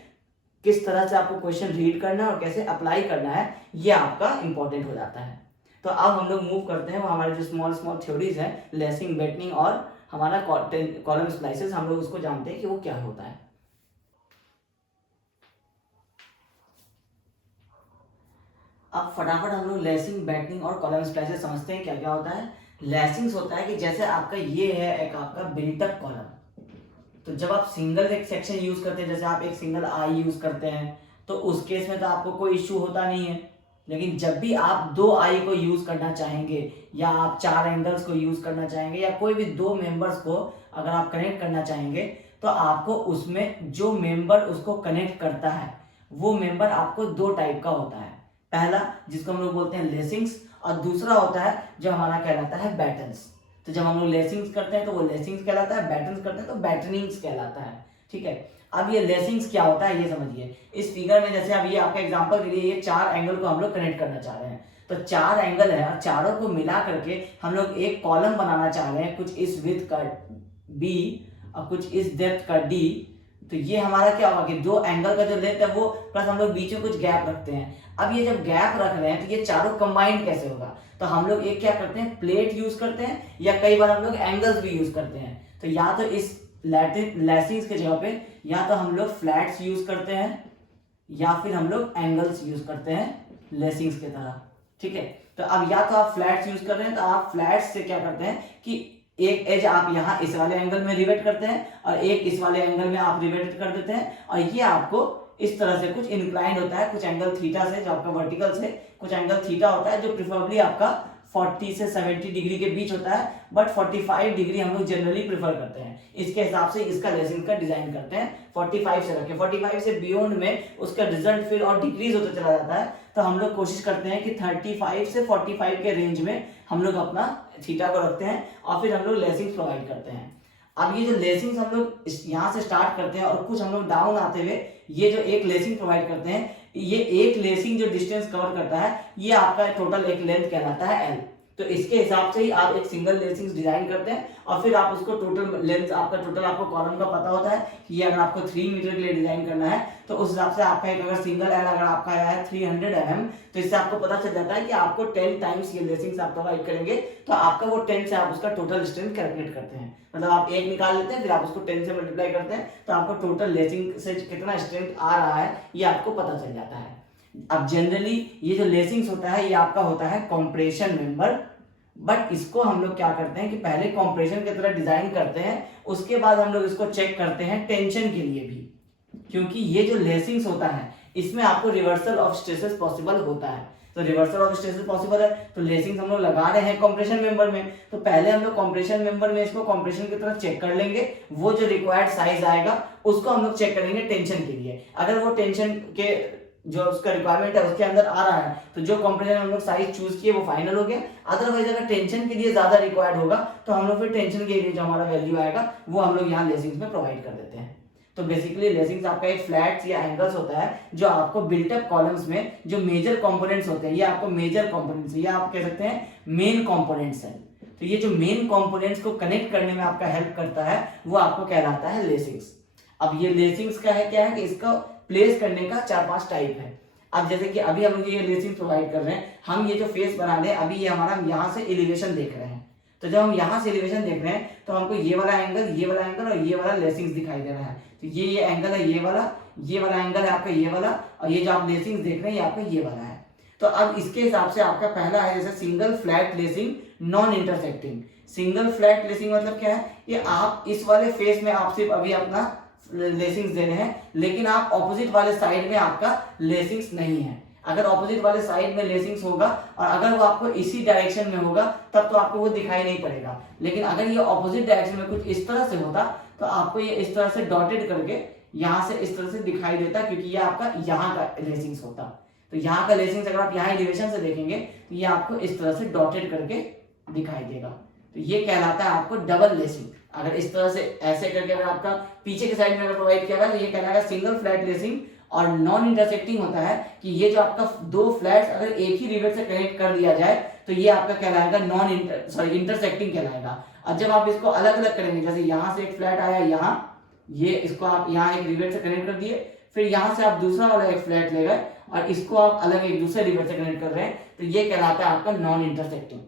किस तरह से आपको क्वेश्चन रीड करना है और कैसे अप्लाई करना है, ये आपका इंपॉर्टेंट हो जाता है। तो अब हम लोग मूव करते हैं वो हमारे जो स्मॉल स्मॉल थ्योरीज है, लेसिंग, बेटनिंग और हमारा कॉलम स्प्लाइसेस, हम लोग उसको जानते हैं कि वो क्या होता है। अब फटाफट हम लोग लेसिंग, बैटनिंग और कॉलम स्प्लाइसेस समझते हैं क्या क्या होता है। लेसिंग्स होता है कि जैसे आपका ये है एक आपका बिल्टअप कॉलम, तो जब आप सिंगल एक सेक्शन यूज करते हैं, जैसे आप एक सिंगल आई यूज करते हैं, तो उस केस में तो आपको कोई इश्यू होता नहीं है। लेकिन जब भी आप दो आई को यूज करना चाहेंगे, या आप 4 एंगल्स को यूज करना चाहेंगे, या कोई भी 2 मेंबर्स को अगर आप कनेक्ट करना चाहेंगे, तो आपको उसमें जो मेंबर उसको कनेक्ट करता है वो मेंबर आपको 2 टाइप का होता है। पहला जिसको हम लोग बोलते हैं लेसिंग्स, और दूसरा होता है जो हमारा कहलाता है बैटन्स। तो जब हम लोग लेसिंग्स करते हैं तो वो लेसिंग्स कहलाता है, बैटन्स करते हैं तो बैटनिंग्स कहलाता है। ठीक है, अब ये लेसिंग्स क्या होता है ये समझिए। इस फिगर में जैसे अब ये आपका एग्जांपल के लिए ये 4 एंगल को हम लोग कनेक्ट करना चाह रहे हैं, तो 4 एंगल है और चारों को मिला करके हम लोग एक कॉलम बनाना चाह रहे हैं, कुछ इस विड्थ का B और कुछ इस डेप्थ का D। तो ये हमारा क्या होगा कि 2 एंगल का जो लेंथ है वो प्लस हम लोग बीच में कुछ गैप रखते हैं। अब ये जब गैप रख रहे हैं तो ये चारों कंबाइंड कैसे होगा, तो हम लोग एक क्या करते हैं, प्लेट यूज करते हैं या कई बार हम लोग एंगल्स भी यूज करते हैं। तो या तो इस लेसिंग्स के जगह पे या तो हम लोग फ्लैट्स यूज करते हैं या फिर हम लोग एंगल्स यूज करते हैं लेसिंग्स की तरह, ठीक है। तो अब या तो आप फ्लैट्स यूज कर रहे हैं तो आप फ्लैट्स से क्या करते हैं कि एक एज आप यहाँ इस वाले एंगल में रिवेट करते हैं और एक इस वाले एंगल में आप रिवेट कर देते हैं, और ये आपको इस तरह से कुछ इंक्लाइंड होता है, कुछ एंगल थीटा से जो आपका वर्टिकल से, कुछ एंगल थीटा होता है जो प्रिफरेबली आपका 40 से 70 डिग्री के बीच होता है, बट 45 डिग्री हम लोग जनरली प्रेफर करते हैं। इसके हिसाब से इसका लेसिंग का डिजाइन करते हैं, 45 से रखें। 45 से बियॉन्ड में उसका रिजल्ट फिर और डिक्रीज होता चला जाता है, तो हम लोग कोशिश करते हैं कि 35 से 45 के रेंज में हम लोग अपना थीटा को रखते हैं और फिर हम लोग लेसिंग प्रोवाइड करते हैं। अब ये जो लेसिंग हम लोग यहाँ से स्टार्ट करते हैं और कुछ हम लोग डाउन आते हुए ये जो एक लेसिंग प्रोवाइड करते हैं, ये एक लेसिंग जो डिस्टेंस कवर करता है ये आपका टोटल एक लेंथ कहलाता है L। तो इसके हिसाब से ही आप एक सिंगल लेसिंग डिजाइन करते हैं और फिर आप उसको टोटल लेंथ आपका टोटल आपको कॉलम का पता होता है कि अगर आपको 3 मीटर के लिए डिजाइन करना है तो उस हिसाब से आपका एक अगर सिंगल L अगर आपका आया है 300 mm, तो इससे आपको पता चल जाता है कि आपको 10 टाइम्स ये लेसिंग्स आप प्रोवाइड करेंगे तो आपका वो 10 से आप उसका टोटल स्ट्रेंथ कैलकुलेट करते हैं। मतलब आप एक निकाल लेते हैं फिर आप उसको 10 से मल्टीप्लाई करते हैं तो आपको टोटल लेसिंग से कितना स्ट्रेंथ आ रहा है ये आपको पता चल जाता है। अब जनरली ये जो लेसिंग्स होता है ये आपका होता है कॉम्प्रेशन मेंबर, बट इसको हम लोग क्या करते हैं कि पहले कॉम्प्रेशन की तरह डिजाइन करते हैं, उसके बाद हम लोग इसको चेक करते हैं टेंशन के लिए भी, क्योंकि ये जो लेसिंग्स होता है इसमें आपको रिवर्सल ऑफ स्ट्रेसेस पॉसिबल होता है। तो रिवर्सल ऑफ स्ट्रेसेस पॉसिबल है तो लेसिंग्स हम लोग लगा रहे हैं कॉम्प्रेशन मेंबर में, तो पहले हम लोग कॉम्प्रेशन मेंबर में इसको कॉम्प्रेशन की तरफ चेक कर लेंगे, वो जो रिक्वायर्ड साइज आएगा उसको हम लोग चेक करेंगे टेंशन के लिए। अगर वो टेंशन के जो उसका रिक्वायरमेंट है उसके अंदर आ रहा है तो जो कॉम्प्रेशन हम लोग साइज चूज किए वो फाइनल हो गया। अदरवाइज अगर टेंशन के लिए ज्यादा रिक्वायर्ड होगा तो हम लोग फिर टेंशन के लिए जो हमारा वैल्यू आएगा वो हम लोग यहाँ लेसिंग्स में प्रोवाइड कर देते हैं। तो बेसिकली लेसिंग्स आपका एक फ्लैट्स या एंगल्स होता है जो आपको बिल्टअप कॉलम्स में जो मेजर कंपोनेंट्स होते हैं ये आपको मेजर कंपोनेंट्स या आप कह सकते हैं मेन कंपोनेंट्स हैं। तो ये जो मेन कंपोनेंट्स को कनेक्ट करने में आपका हेल्प करता है वो आपको कहलाता है लेसिंग्स। अब ये लेसिंग्स का है क्या है कि इसका प्लेस करने का 4-5 टाइप है। अब जैसे कि अभी हम लोग ये लेसिंग प्रोवाइड कर रहे हैं, हम ये जो फेस बना रहे हैं अभी ये हमारा हम यहाँ से एलिवेशन देख रहे हैं, तो जब हम यहाँ से एलिवेशन देख रहे हैं तो हमको ये वाला एंगल और ये वाला लेसिंग्स दिखाई दे रहा है। तो ये एंगल है ये वाला एंगल है आपका ये वाला, और ये जो आप लेसिंग्स देख रहे हैं ये आपका ये वाला है। तो अब इसके हिसाब से आपका पहला है जैसे single flat lacing non intersecting. Single flat lacing मतलब क्या है, ये आप इस वाले फेस में आप सिर्फ अभी अपना लेसिंग्स दे रहे हैं लेकिन आप ऑपोजिट वाले साइड में आपका लेसिंग्स नहीं है। अगर ऑपोजिट वाले साइड में लेसिंग्स होगा और अगर वो आपको इसी डायरेक्शन में होगा तब तो आपको वो दिखाई नहीं पड़ेगा, लेकिन अगर ये ऑपोजिट डायरेक्शन में कुछ इस तरह से होता तो आपको ये इस तरह से डॉटेड करके यहाँ से इस तरह से दिखाई देता, क्योंकि ये आपका यहाँ का लेसिंग्स होता। तो यहाँ का लेसिंग्स अगर आप यहाँ एलिवेशन से देखेंगे तो ये आपको इस तरह से डॉटेड करके दिखाई देगा। तो ये कहलाता है आपको डबल लेसिंग। अगर इस तरह से ऐसे करके अगर आपका पीछे के साइड में अगर प्रोवाइड किया गया तो ये कहलाएगा सिंगल फ्लैट लेसिंग। और नॉन इंटरसेक्टिंग होता है कि ये जो आपका 2 फ्लैट्स अगर एक ही रिवेट से कनेक्ट कर दिया जाए तो ये आपका कहलाएगा इंटरसेक्टिंग कहलाएगा। और जब आप इसको अलग अलग करेंगे, जैसे यहाँ से एक फ्लैट आया यहाँ, ये इसको आप यहाँ एक रिवेट से कनेक्ट कर दिए, फिर यहाँ से आप दूसरा वाला एक फ्लैट ले गए और इसको आप अलग एक दूसरे रिवेट से कनेक्ट कर रहे हैं, तो ये कहलाता है आपका नॉन इंटरसेक्टिंग।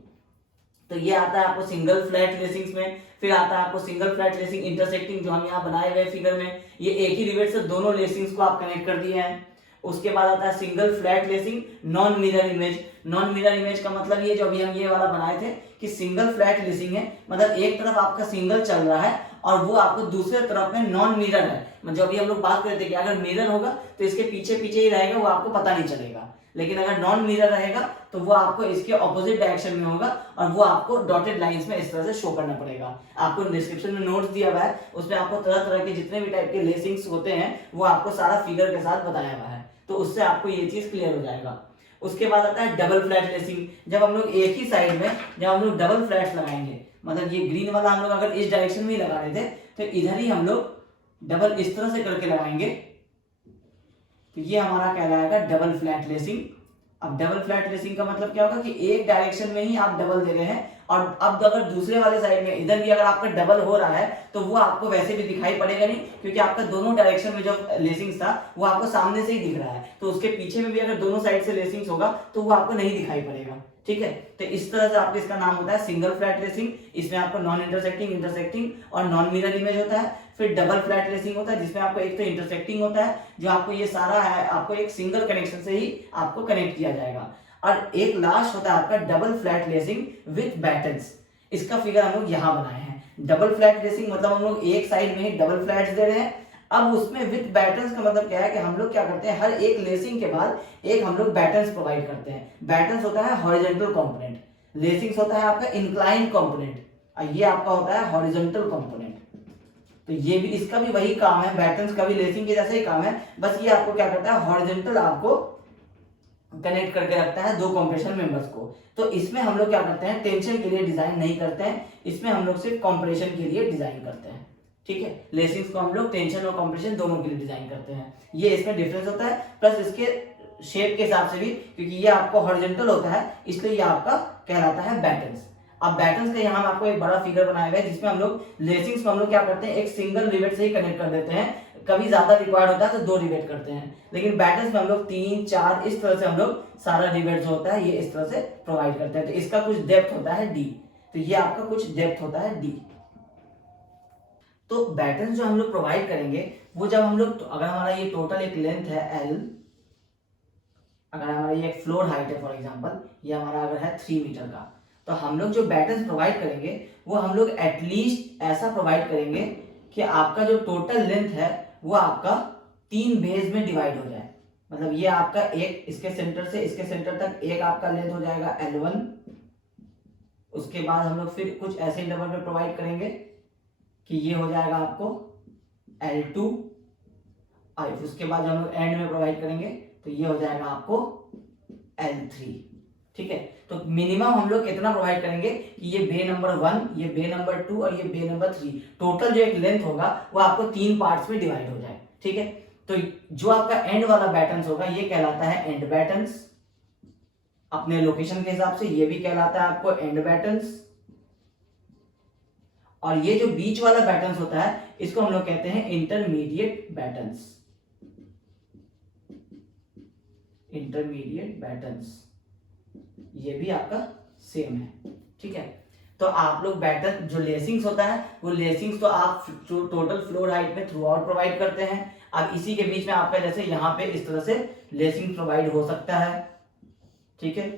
तो ये आता है आपको सिंगल फ्लैट लेसिंग्स में। फिर आता है आपको सिंगल फ्लैट लेसिंग इंटरसेक्टिंग, जो हम यहाँ बनाए हुए फिगर में, ये एक ही रिवेट से दोनों लेसिंग्स को आप कनेक्ट कर दिए हैं। उसके बाद आता है single flat lacing non mirror image. Non mirror image का मतलब ये जो अभी हम ये वाला बनाए थे कि सिंगल फ्लैट लेसिंग है, मतलब एक तरफ आपका सिंगल चल रहा है और वो आपको दूसरे तरफ में नॉन मिरर है। मतलब अभी हम लोग बात कर रहे थे कि अगर मिरर होगा तो इसके पीछे पीछे ही रहेगा, वो आपको पता नहीं चलेगा, लेकिन अगर नॉन मिरर रहेगा तो वो आपको इसके ऑपोजिट डायरेक्शन में होगा और वो आपको डॉटेड लाइंस में इस तरह से शो करना पड़ेगा। आपको डिस्क्रिप्शन में नोट्स दिया हुआ है, उसमें आपको तरह तरह के जितने भी टाइप के लेसिंग्स होते हैं वो आपको सारा फिगर के साथ बताया हुआ है, तो उससे आपको ये चीज क्लियर हो जाएगा। उसके बाद आता है डबल फ्लैट लेसिंग। जब हम लोग एक ही साइड में जब हम लोग डबल फ्लैट्स लगाएंगे, मतलब ये ग्रीन वाला हम लोग अगर इस डायरेक्शन में ही लगा रहे थे तो इधर ही हम लोग डबल इस तरह से करके लगाएंगे तो ये हमारा कहलाएगा डबल फ्लैट लेसिंग। अब डबल फ्लैट लेसिंग का मतलब क्या होगा कि एक डायरेक्शन में ही आप डबल दे रहे हैं, और अब अगर दूसरे वाले साइड में इधर भी अगर आपका डबल हो रहा है तो वो आपको वैसे भी दिखाई पड़ेगा नहीं, क्योंकि आपका दोनों डायरेक्शन में जो लेसिंग्स था वो आपको सामने से ही दिख रहा है, तो उसके पीछे में भी अगर दोनों साइड से लेसिंग्स होगा तो वो आपको नहीं दिखाई पड़ेगा। ठीक है, तो इस तरह से आपको इसका नाम होता है सिंगल फ्लैट लेसिंग। इसमें आपको नॉन इंटरसेक्टिंग, इंटरसेक्टिंग और नॉन मिरर इमेज होता है। फिर डबल फ्लैट लेसिंग होता है जिसमें आपको एक तो इंटरसेक्टिंग होता है, जो आपको ये सारा है आपको एक सिंगल कनेक्शन से ही आपको कनेक्ट किया जाएगा, और एक लास्ट होता है आपका double flat lacing with battens. इसका फिगर हम लोग यहाँ बनाए हैं। डबल फ्लैट लेसिंग मतलब हम लोग एक साइड में ही डबल फ्लैट्स दे रहे हैं। अब उसमें विथ बैटन्स का मतलब क्या है कि हम लोग क्या करते हैं, हर एक लेसिंग के बाद एक हम लोग बैटन्स प्रोवाइड करते हैं। बैटन्स होता है हॉरिजॉन्टल कंपोनेंट, लेसिंग्स होता है आपका इंक्लाइन कंपोनेंट, और ये आपका होता है हॉरिजॉन्टल कंपोनेंट। तो ये भी, इसका भी वही काम है, बैटन्स का भी लेसिंग के जैसा ही काम है, बस ये आपको क्या करता है, हॉरिजॉन्टल आपको कनेक्ट करके रखता है दो कंप्रेशन मेंबर्स को। तो इसमें हम लोग क्या करते हैं, टेंशन के लिए डिजाइन नहीं करते हैं, इसमें हम लोग सिर्फ कंप्रेशन के लिए डिजाइन करते हैं। ठीक है, लेसिंग्स को हम लोग टेंशन और कंप्रेशन दोनों के लिए डिजाइन करते हैं। ये इसमें डिफरेंस होता है, प्लस इसके शेप के हिसाब से भी, क्योंकि ये आपको हॉरिजॉन्टल होता है इसलिए ये आपका कहलाता है बैटन्स। अब बैटन्स का यहाँ आपको एक बड़ा फिगर बनाया हुआ है जिसमें हम लोग लेसिंग्स को हम लोग क्या करते हैं, एक सिंगल रिवेट से ही कनेक्ट कर देते हैं, कभी ज्यादा रिक्वायर्ड होता है तो 2 रिवेट करते हैं, लेकिन बैटन्स में हम लोग 3, 4 इस तरह से हम लोग सारा रिवेट जो होता है ये इस तरह से प्रोवाइड करते हैं। तो इसका कुछ डेप्थ होता है डी, तो ये आपका कुछ डेप्थ होता है डी। तो बैटन्स जो हम लोग प्रोवाइड करेंगे वो जब हम लोग, अगर हमारा ये टोटल एक लेंथ है एल, अगर हमारा ये एक फ्लोर हाइट है फॉर एग्जांपल, ये हमारा अगर है 3 मीटर का, तो हम लोग जो बैटन्स प्रोवाइड करेंगे वो हम लोग एटलीस्ट ऐसा प्रोवाइड करेंगे कि आपका जो टोटल लेंथ है वो आपका 3 बेस में डिवाइड हो जाए। मतलब ये आपका एक इसके सेंटर से इसके सेंटर तक एक आपका लेंथ हो जाएगा L1, उसके बाद हम लोग फिर कुछ ऐसे इंटरवल में प्रोवाइड करेंगे कि ये हो जाएगा आपको L2, और उसके बाद हम लोग एंड में प्रोवाइड करेंगे तो ये हो जाएगा आपको L3। ठीक है, तो मिनिमम हम लोग कितना प्रोवाइड करेंगे कि ये बे नंबर 1, ये बे नंबर 2 और ये बे नंबर 3, टोटल जो एक लेंथ होगा वो आपको 3 पार्ट्स में डिवाइड हो जाए। ठीक है, तो जो आपका एंड वाला बैटन्स होगा ये कहलाता है एंड बैटन्स, अपने लोकेशन के हिसाब से ये भी कहलाता है आपको एंड बैटन्स, और ये जो बीच वाला बैटन्स होता है इसको हम लोग कहते हैं इंटरमीडिएट बैटन्स, इंटरमीडिएट बैटन्स, ये भी आपका सेम है। ठीक है, तो आप लोग बैटन जो लेसिंग्स होता है वो लेसिंग्स तो आप जो टोटल फ्लोर हाइट में थ्रू आउट प्रोवाइड करते हैं। अब इसी के बीच में आपका जैसे यहाँ पे इस तरह से लेसिंग प्रोवाइड हो सकता है। ठीक है,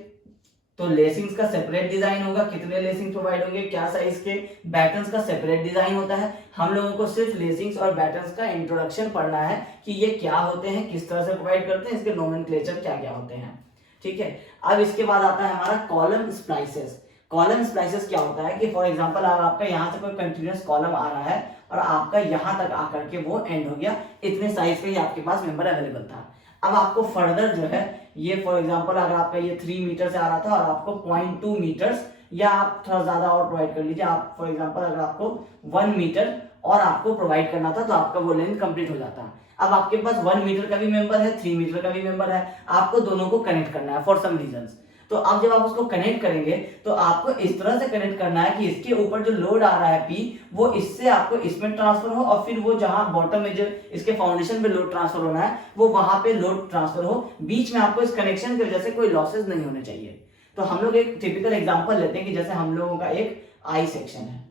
तो लेसिंग्स का सेपरेट डिजाइन होगा, कितने लेसिंग प्रोवाइड होंगे, क्या साइज के, बैटन्स का सेपरेट डिजाइन होता है। हम लोगों को सिर्फ लेसिंग्स और बैटन्स का इंट्रोडक्शन पढ़ना है कि ये क्या होते हैं, किस तरह से प्रोवाइड करते हैं, इसके नोमेनक्लेचर क्या क्या होते हैं। ठीक है, अब इसके बाद आता है हमारा कॉलम स्प्लाइसेस। कॉलम स्प्लाइसेस क्या होता है कि फॉर एग्जांपल अगर आपका यहाँ से कोई कंटिन्यूअस कॉलम आ रहा है और आपका यहाँ तक आकर के वो एंड हो गया, इतने साइज का ही आपके पास मेंबर अवेलेबल था। अब आपको फर्दर जो है ये फॉर एग्जांपल अगर आपका ये 3 मीटर से आ रहा था और आपको 0.2 मीटर्स, या आप थोड़ा ज्यादा और प्रोवाइड कर लीजिए, आप फॉर एग्जांपल अगर आपको 1 मीटर और आपको प्रोवाइड करना था तो आपका वो लेंथ कंप्लीट हो जाता। अब आपके पास 1 मीटर का भी मेंबर है, 3 मीटर का भी मेंबर है, आपको दोनों को कनेक्ट करना है फॉर सम रीजंस। तो अब जब आप उसको कनेक्ट करेंगे तो आपको इस तरह से कनेक्ट करना है कि इसके ऊपर जो लोड आ रहा है P वो इससे आपको इसमें ट्रांसफर हो, और फिर वो जहां बॉटम में जो इसके फाउंडेशन पे लोड ट्रांसफर होना है वो वहां पे लोड ट्रांसफर हो। बीच में आपको इस कनेक्शन की वजह से कोई लॉसेस नहीं होने चाहिए। तो हम लोग एक टिपिकल एग्जांपल लेते हैं कि जैसे हम लोगों का एक आई सेक्शन है।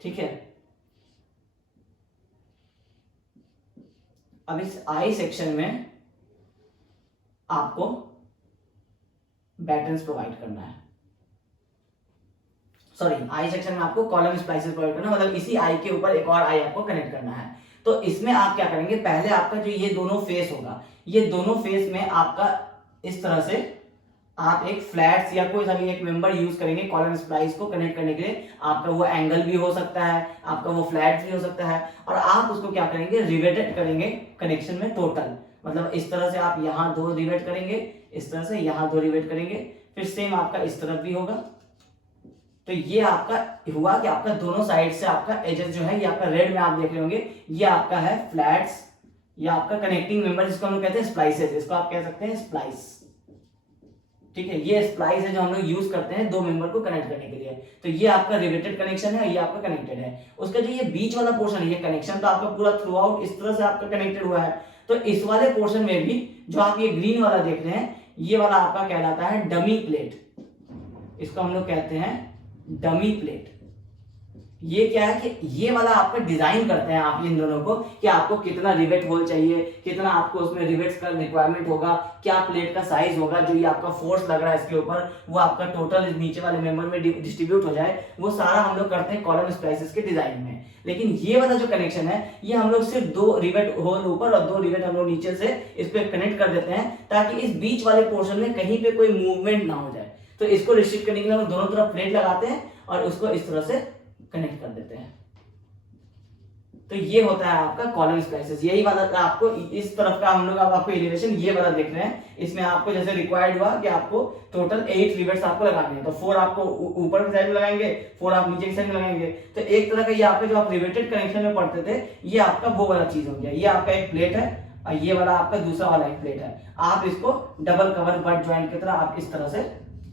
ठीक है, अब इस आई सेक्शन में आपको बैटन्स प्रोवाइड करना है, सॉरी आई सेक्शन में आपको कॉलम स्प्लाइसेस प्रोवाइड करना है, मतलब इसी आई के ऊपर एक और आई आपको कनेक्ट करना है। तो इसमें आप क्या करेंगे, पहले आपका जो ये दोनों फेस होगा, ये दोनों फेस में आपका इस तरह से आप एक फ्लैट्स या कोई सा भी एक मेंबर यूज करेंगे कॉलम स्प्लाइस को कनेक्ट करने के लिए। आपका वो एंगल भी हो सकता है, आपका वो फ्लैट भी हो सकता है, और आप उसको क्या करेंगे, रिवेटेड करेंगे कनेक्शन में टोटल। मतलब इस तरह से आप यहाँ 2 रिवेट करेंगे, इस तरह से यहाँ 2 रिवेट करेंगे, फिर सेम आपका इस तरफ भी होगा, तो ये आपका हुआ कि आपका दोनों साइड से आपका एजेस जो है, ये आपका रेड में आप देख रहे होंगे, ये आपका है फ्लैट्स, ये आपका कनेक्टिंग मेंबर जिसको हम लोग कहते हैं स्प्लाइसेस, इसको आप कह सकते हैं स्प्लाइस। ठीक है, ये स्प्लाइस है जो हम लोग यूज करते हैं दो मेंबर को कनेक्ट करने के लिए। तो ये आपका रिवेटेड कनेक्शन है, ये आपका कनेक्टेड है। उसका जो ये बीच वाला पोर्शन है, ये कनेक्शन तो आपका पूरा थ्रू आउट इस तरह से आपका कनेक्टेड हुआ है। तो इस वाले पोर्शन में भी जो आप ये ग्रीन वाला देख रहे हैं, ये वाला आपका कहलाता है डमी प्लेट, इसको हम लोग कहते हैं डमी प्लेट। ये क्या है कि ये वाला आपका डिजाइन करते हैं आप इन दोनों को, कि आपको कितना रिवेट होल चाहिए, कितना आपको उसमें रिवेट्स का रिक्वायरमेंट होगा, क्या प्लेट का साइज होगा, जो ये आपका फोर्स लग रहा है इसके ऊपर वो आपका टोटल नीचे वाले मेंबर में डिस्ट्रीब्यूट हो जाए, वो सारा हम लोग करते हैं कॉलम स्प्लाइसेस के डिजाइन में। लेकिन ये वाला जो कनेक्शन है, ये हम लोग सिर्फ 2 रिवेट होल ऊपर और 2 रिवेट हम लोग नीचे से इस पे कनेक्ट कर देते हैं, ताकि इस बीच वाले पोर्शन में कहीं पे कोई मूवमेंट ना हो जाए। तो इसको रिस्ट्रिक्ट करने के लिए हम दोनों तरफ प्लेट लगाते हैं और उसको इस तरह से कनेक्ट कर देते हैं। तो ये होता है आपका कॉलम स्प्लाइसेस। यही वाला आपको इस तरफ का हम लोग आपको एलिवेशन ये वाला देख रहे हैं, इसमें आपको जैसे रिक्वायर्ड हुआ कि आपको टोटल 8 रिवेट्स आपको लगाने हैं, तो 4 आपको ऊपर की साइड में लगाएंगे, 4 आप नीचे की साइड में लगाएंगे। तो एक तरह का ये आपके जो आप रिवेटेड कनेक्शन में पढ़ते थे, ये आपका वो वाला चीज हो गया। ये आपका एक प्लेट है और ये वाला आपका दूसरा वाला एक प्लेट है। आप इसको डबल कवर बट ज्वाइंट की तरह आप इस तरह से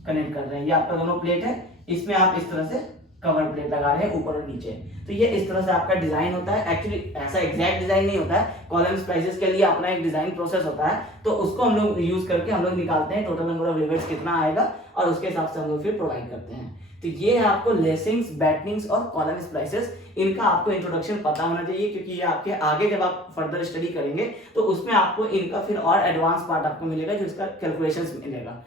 कनेक्ट कर रहे हैं। ये आपका दोनों प्लेट है, इसमें आप इस तरह से कवर प्लेट लगा रहे हैं ऊपर और नीचे। तो ये इस तरह से आपका डिजाइन होता है। एक्चुअली ऐसा एग्जैक्ट डिजाइन नहीं होता है, कॉलम स्प्लाइसेस के लिए अपना एक डिजाइन प्रोसेस होता है, तो उसको हम लोग यूज करके हम लोग निकालते हैं टोटल नंबर ऑफ रिवेट्स कितना आएगा, और उसके हिसाब से हम लोग फिर प्रोवाइड करते हैं। तो ये है आपको लेसिंग्स, बैटनिंग्स और कॉलम स्प्लाइसेस, इनका आपको इंट्रोडक्शन पता होना चाहिए, क्योंकि ये आपके आगे जब आप फर्दर स्टडी करेंगे तो उसमें आपको इनका फिर और एडवांस पार्ट आपको मिलेगा, जो इसका कैलकुलेशंस मिलेगा।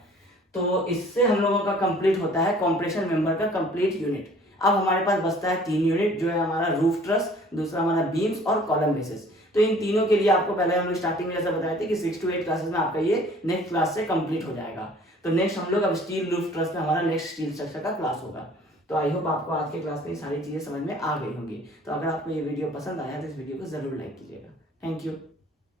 तो इससे हम लोगों का कंप्लीट होता है कॉम्प्रेशन मेंबर का कंप्लीट यूनिट। अब हमारे पास बचता है 3 यूनिट, जो है हमारा रूफ ट्रस, दूसरा हमारा बीम्स और कॉलम बेसिस। तो इन तीनों के लिए आपको पहले हम लोग स्टार्टिंग में जैसा बताए थे कि 6 to 8 क्लासेस में आपका ये नेक्स्ट क्लास से कंप्लीट हो जाएगा। तो नेक्स्ट हम लोग अब स्टील रूफ ट्रस में हमारा नेक्स्ट स्टील स्ट्रक्चर का क्लास होगा। तो आई होप आपको आज के क्लास में सारी चीजें समझ में आ गई होंगी। तो अगर आपको ये वीडियो पसंद आया तो इस वीडियो को जरूर लाइक कीजिएगा। Thank you.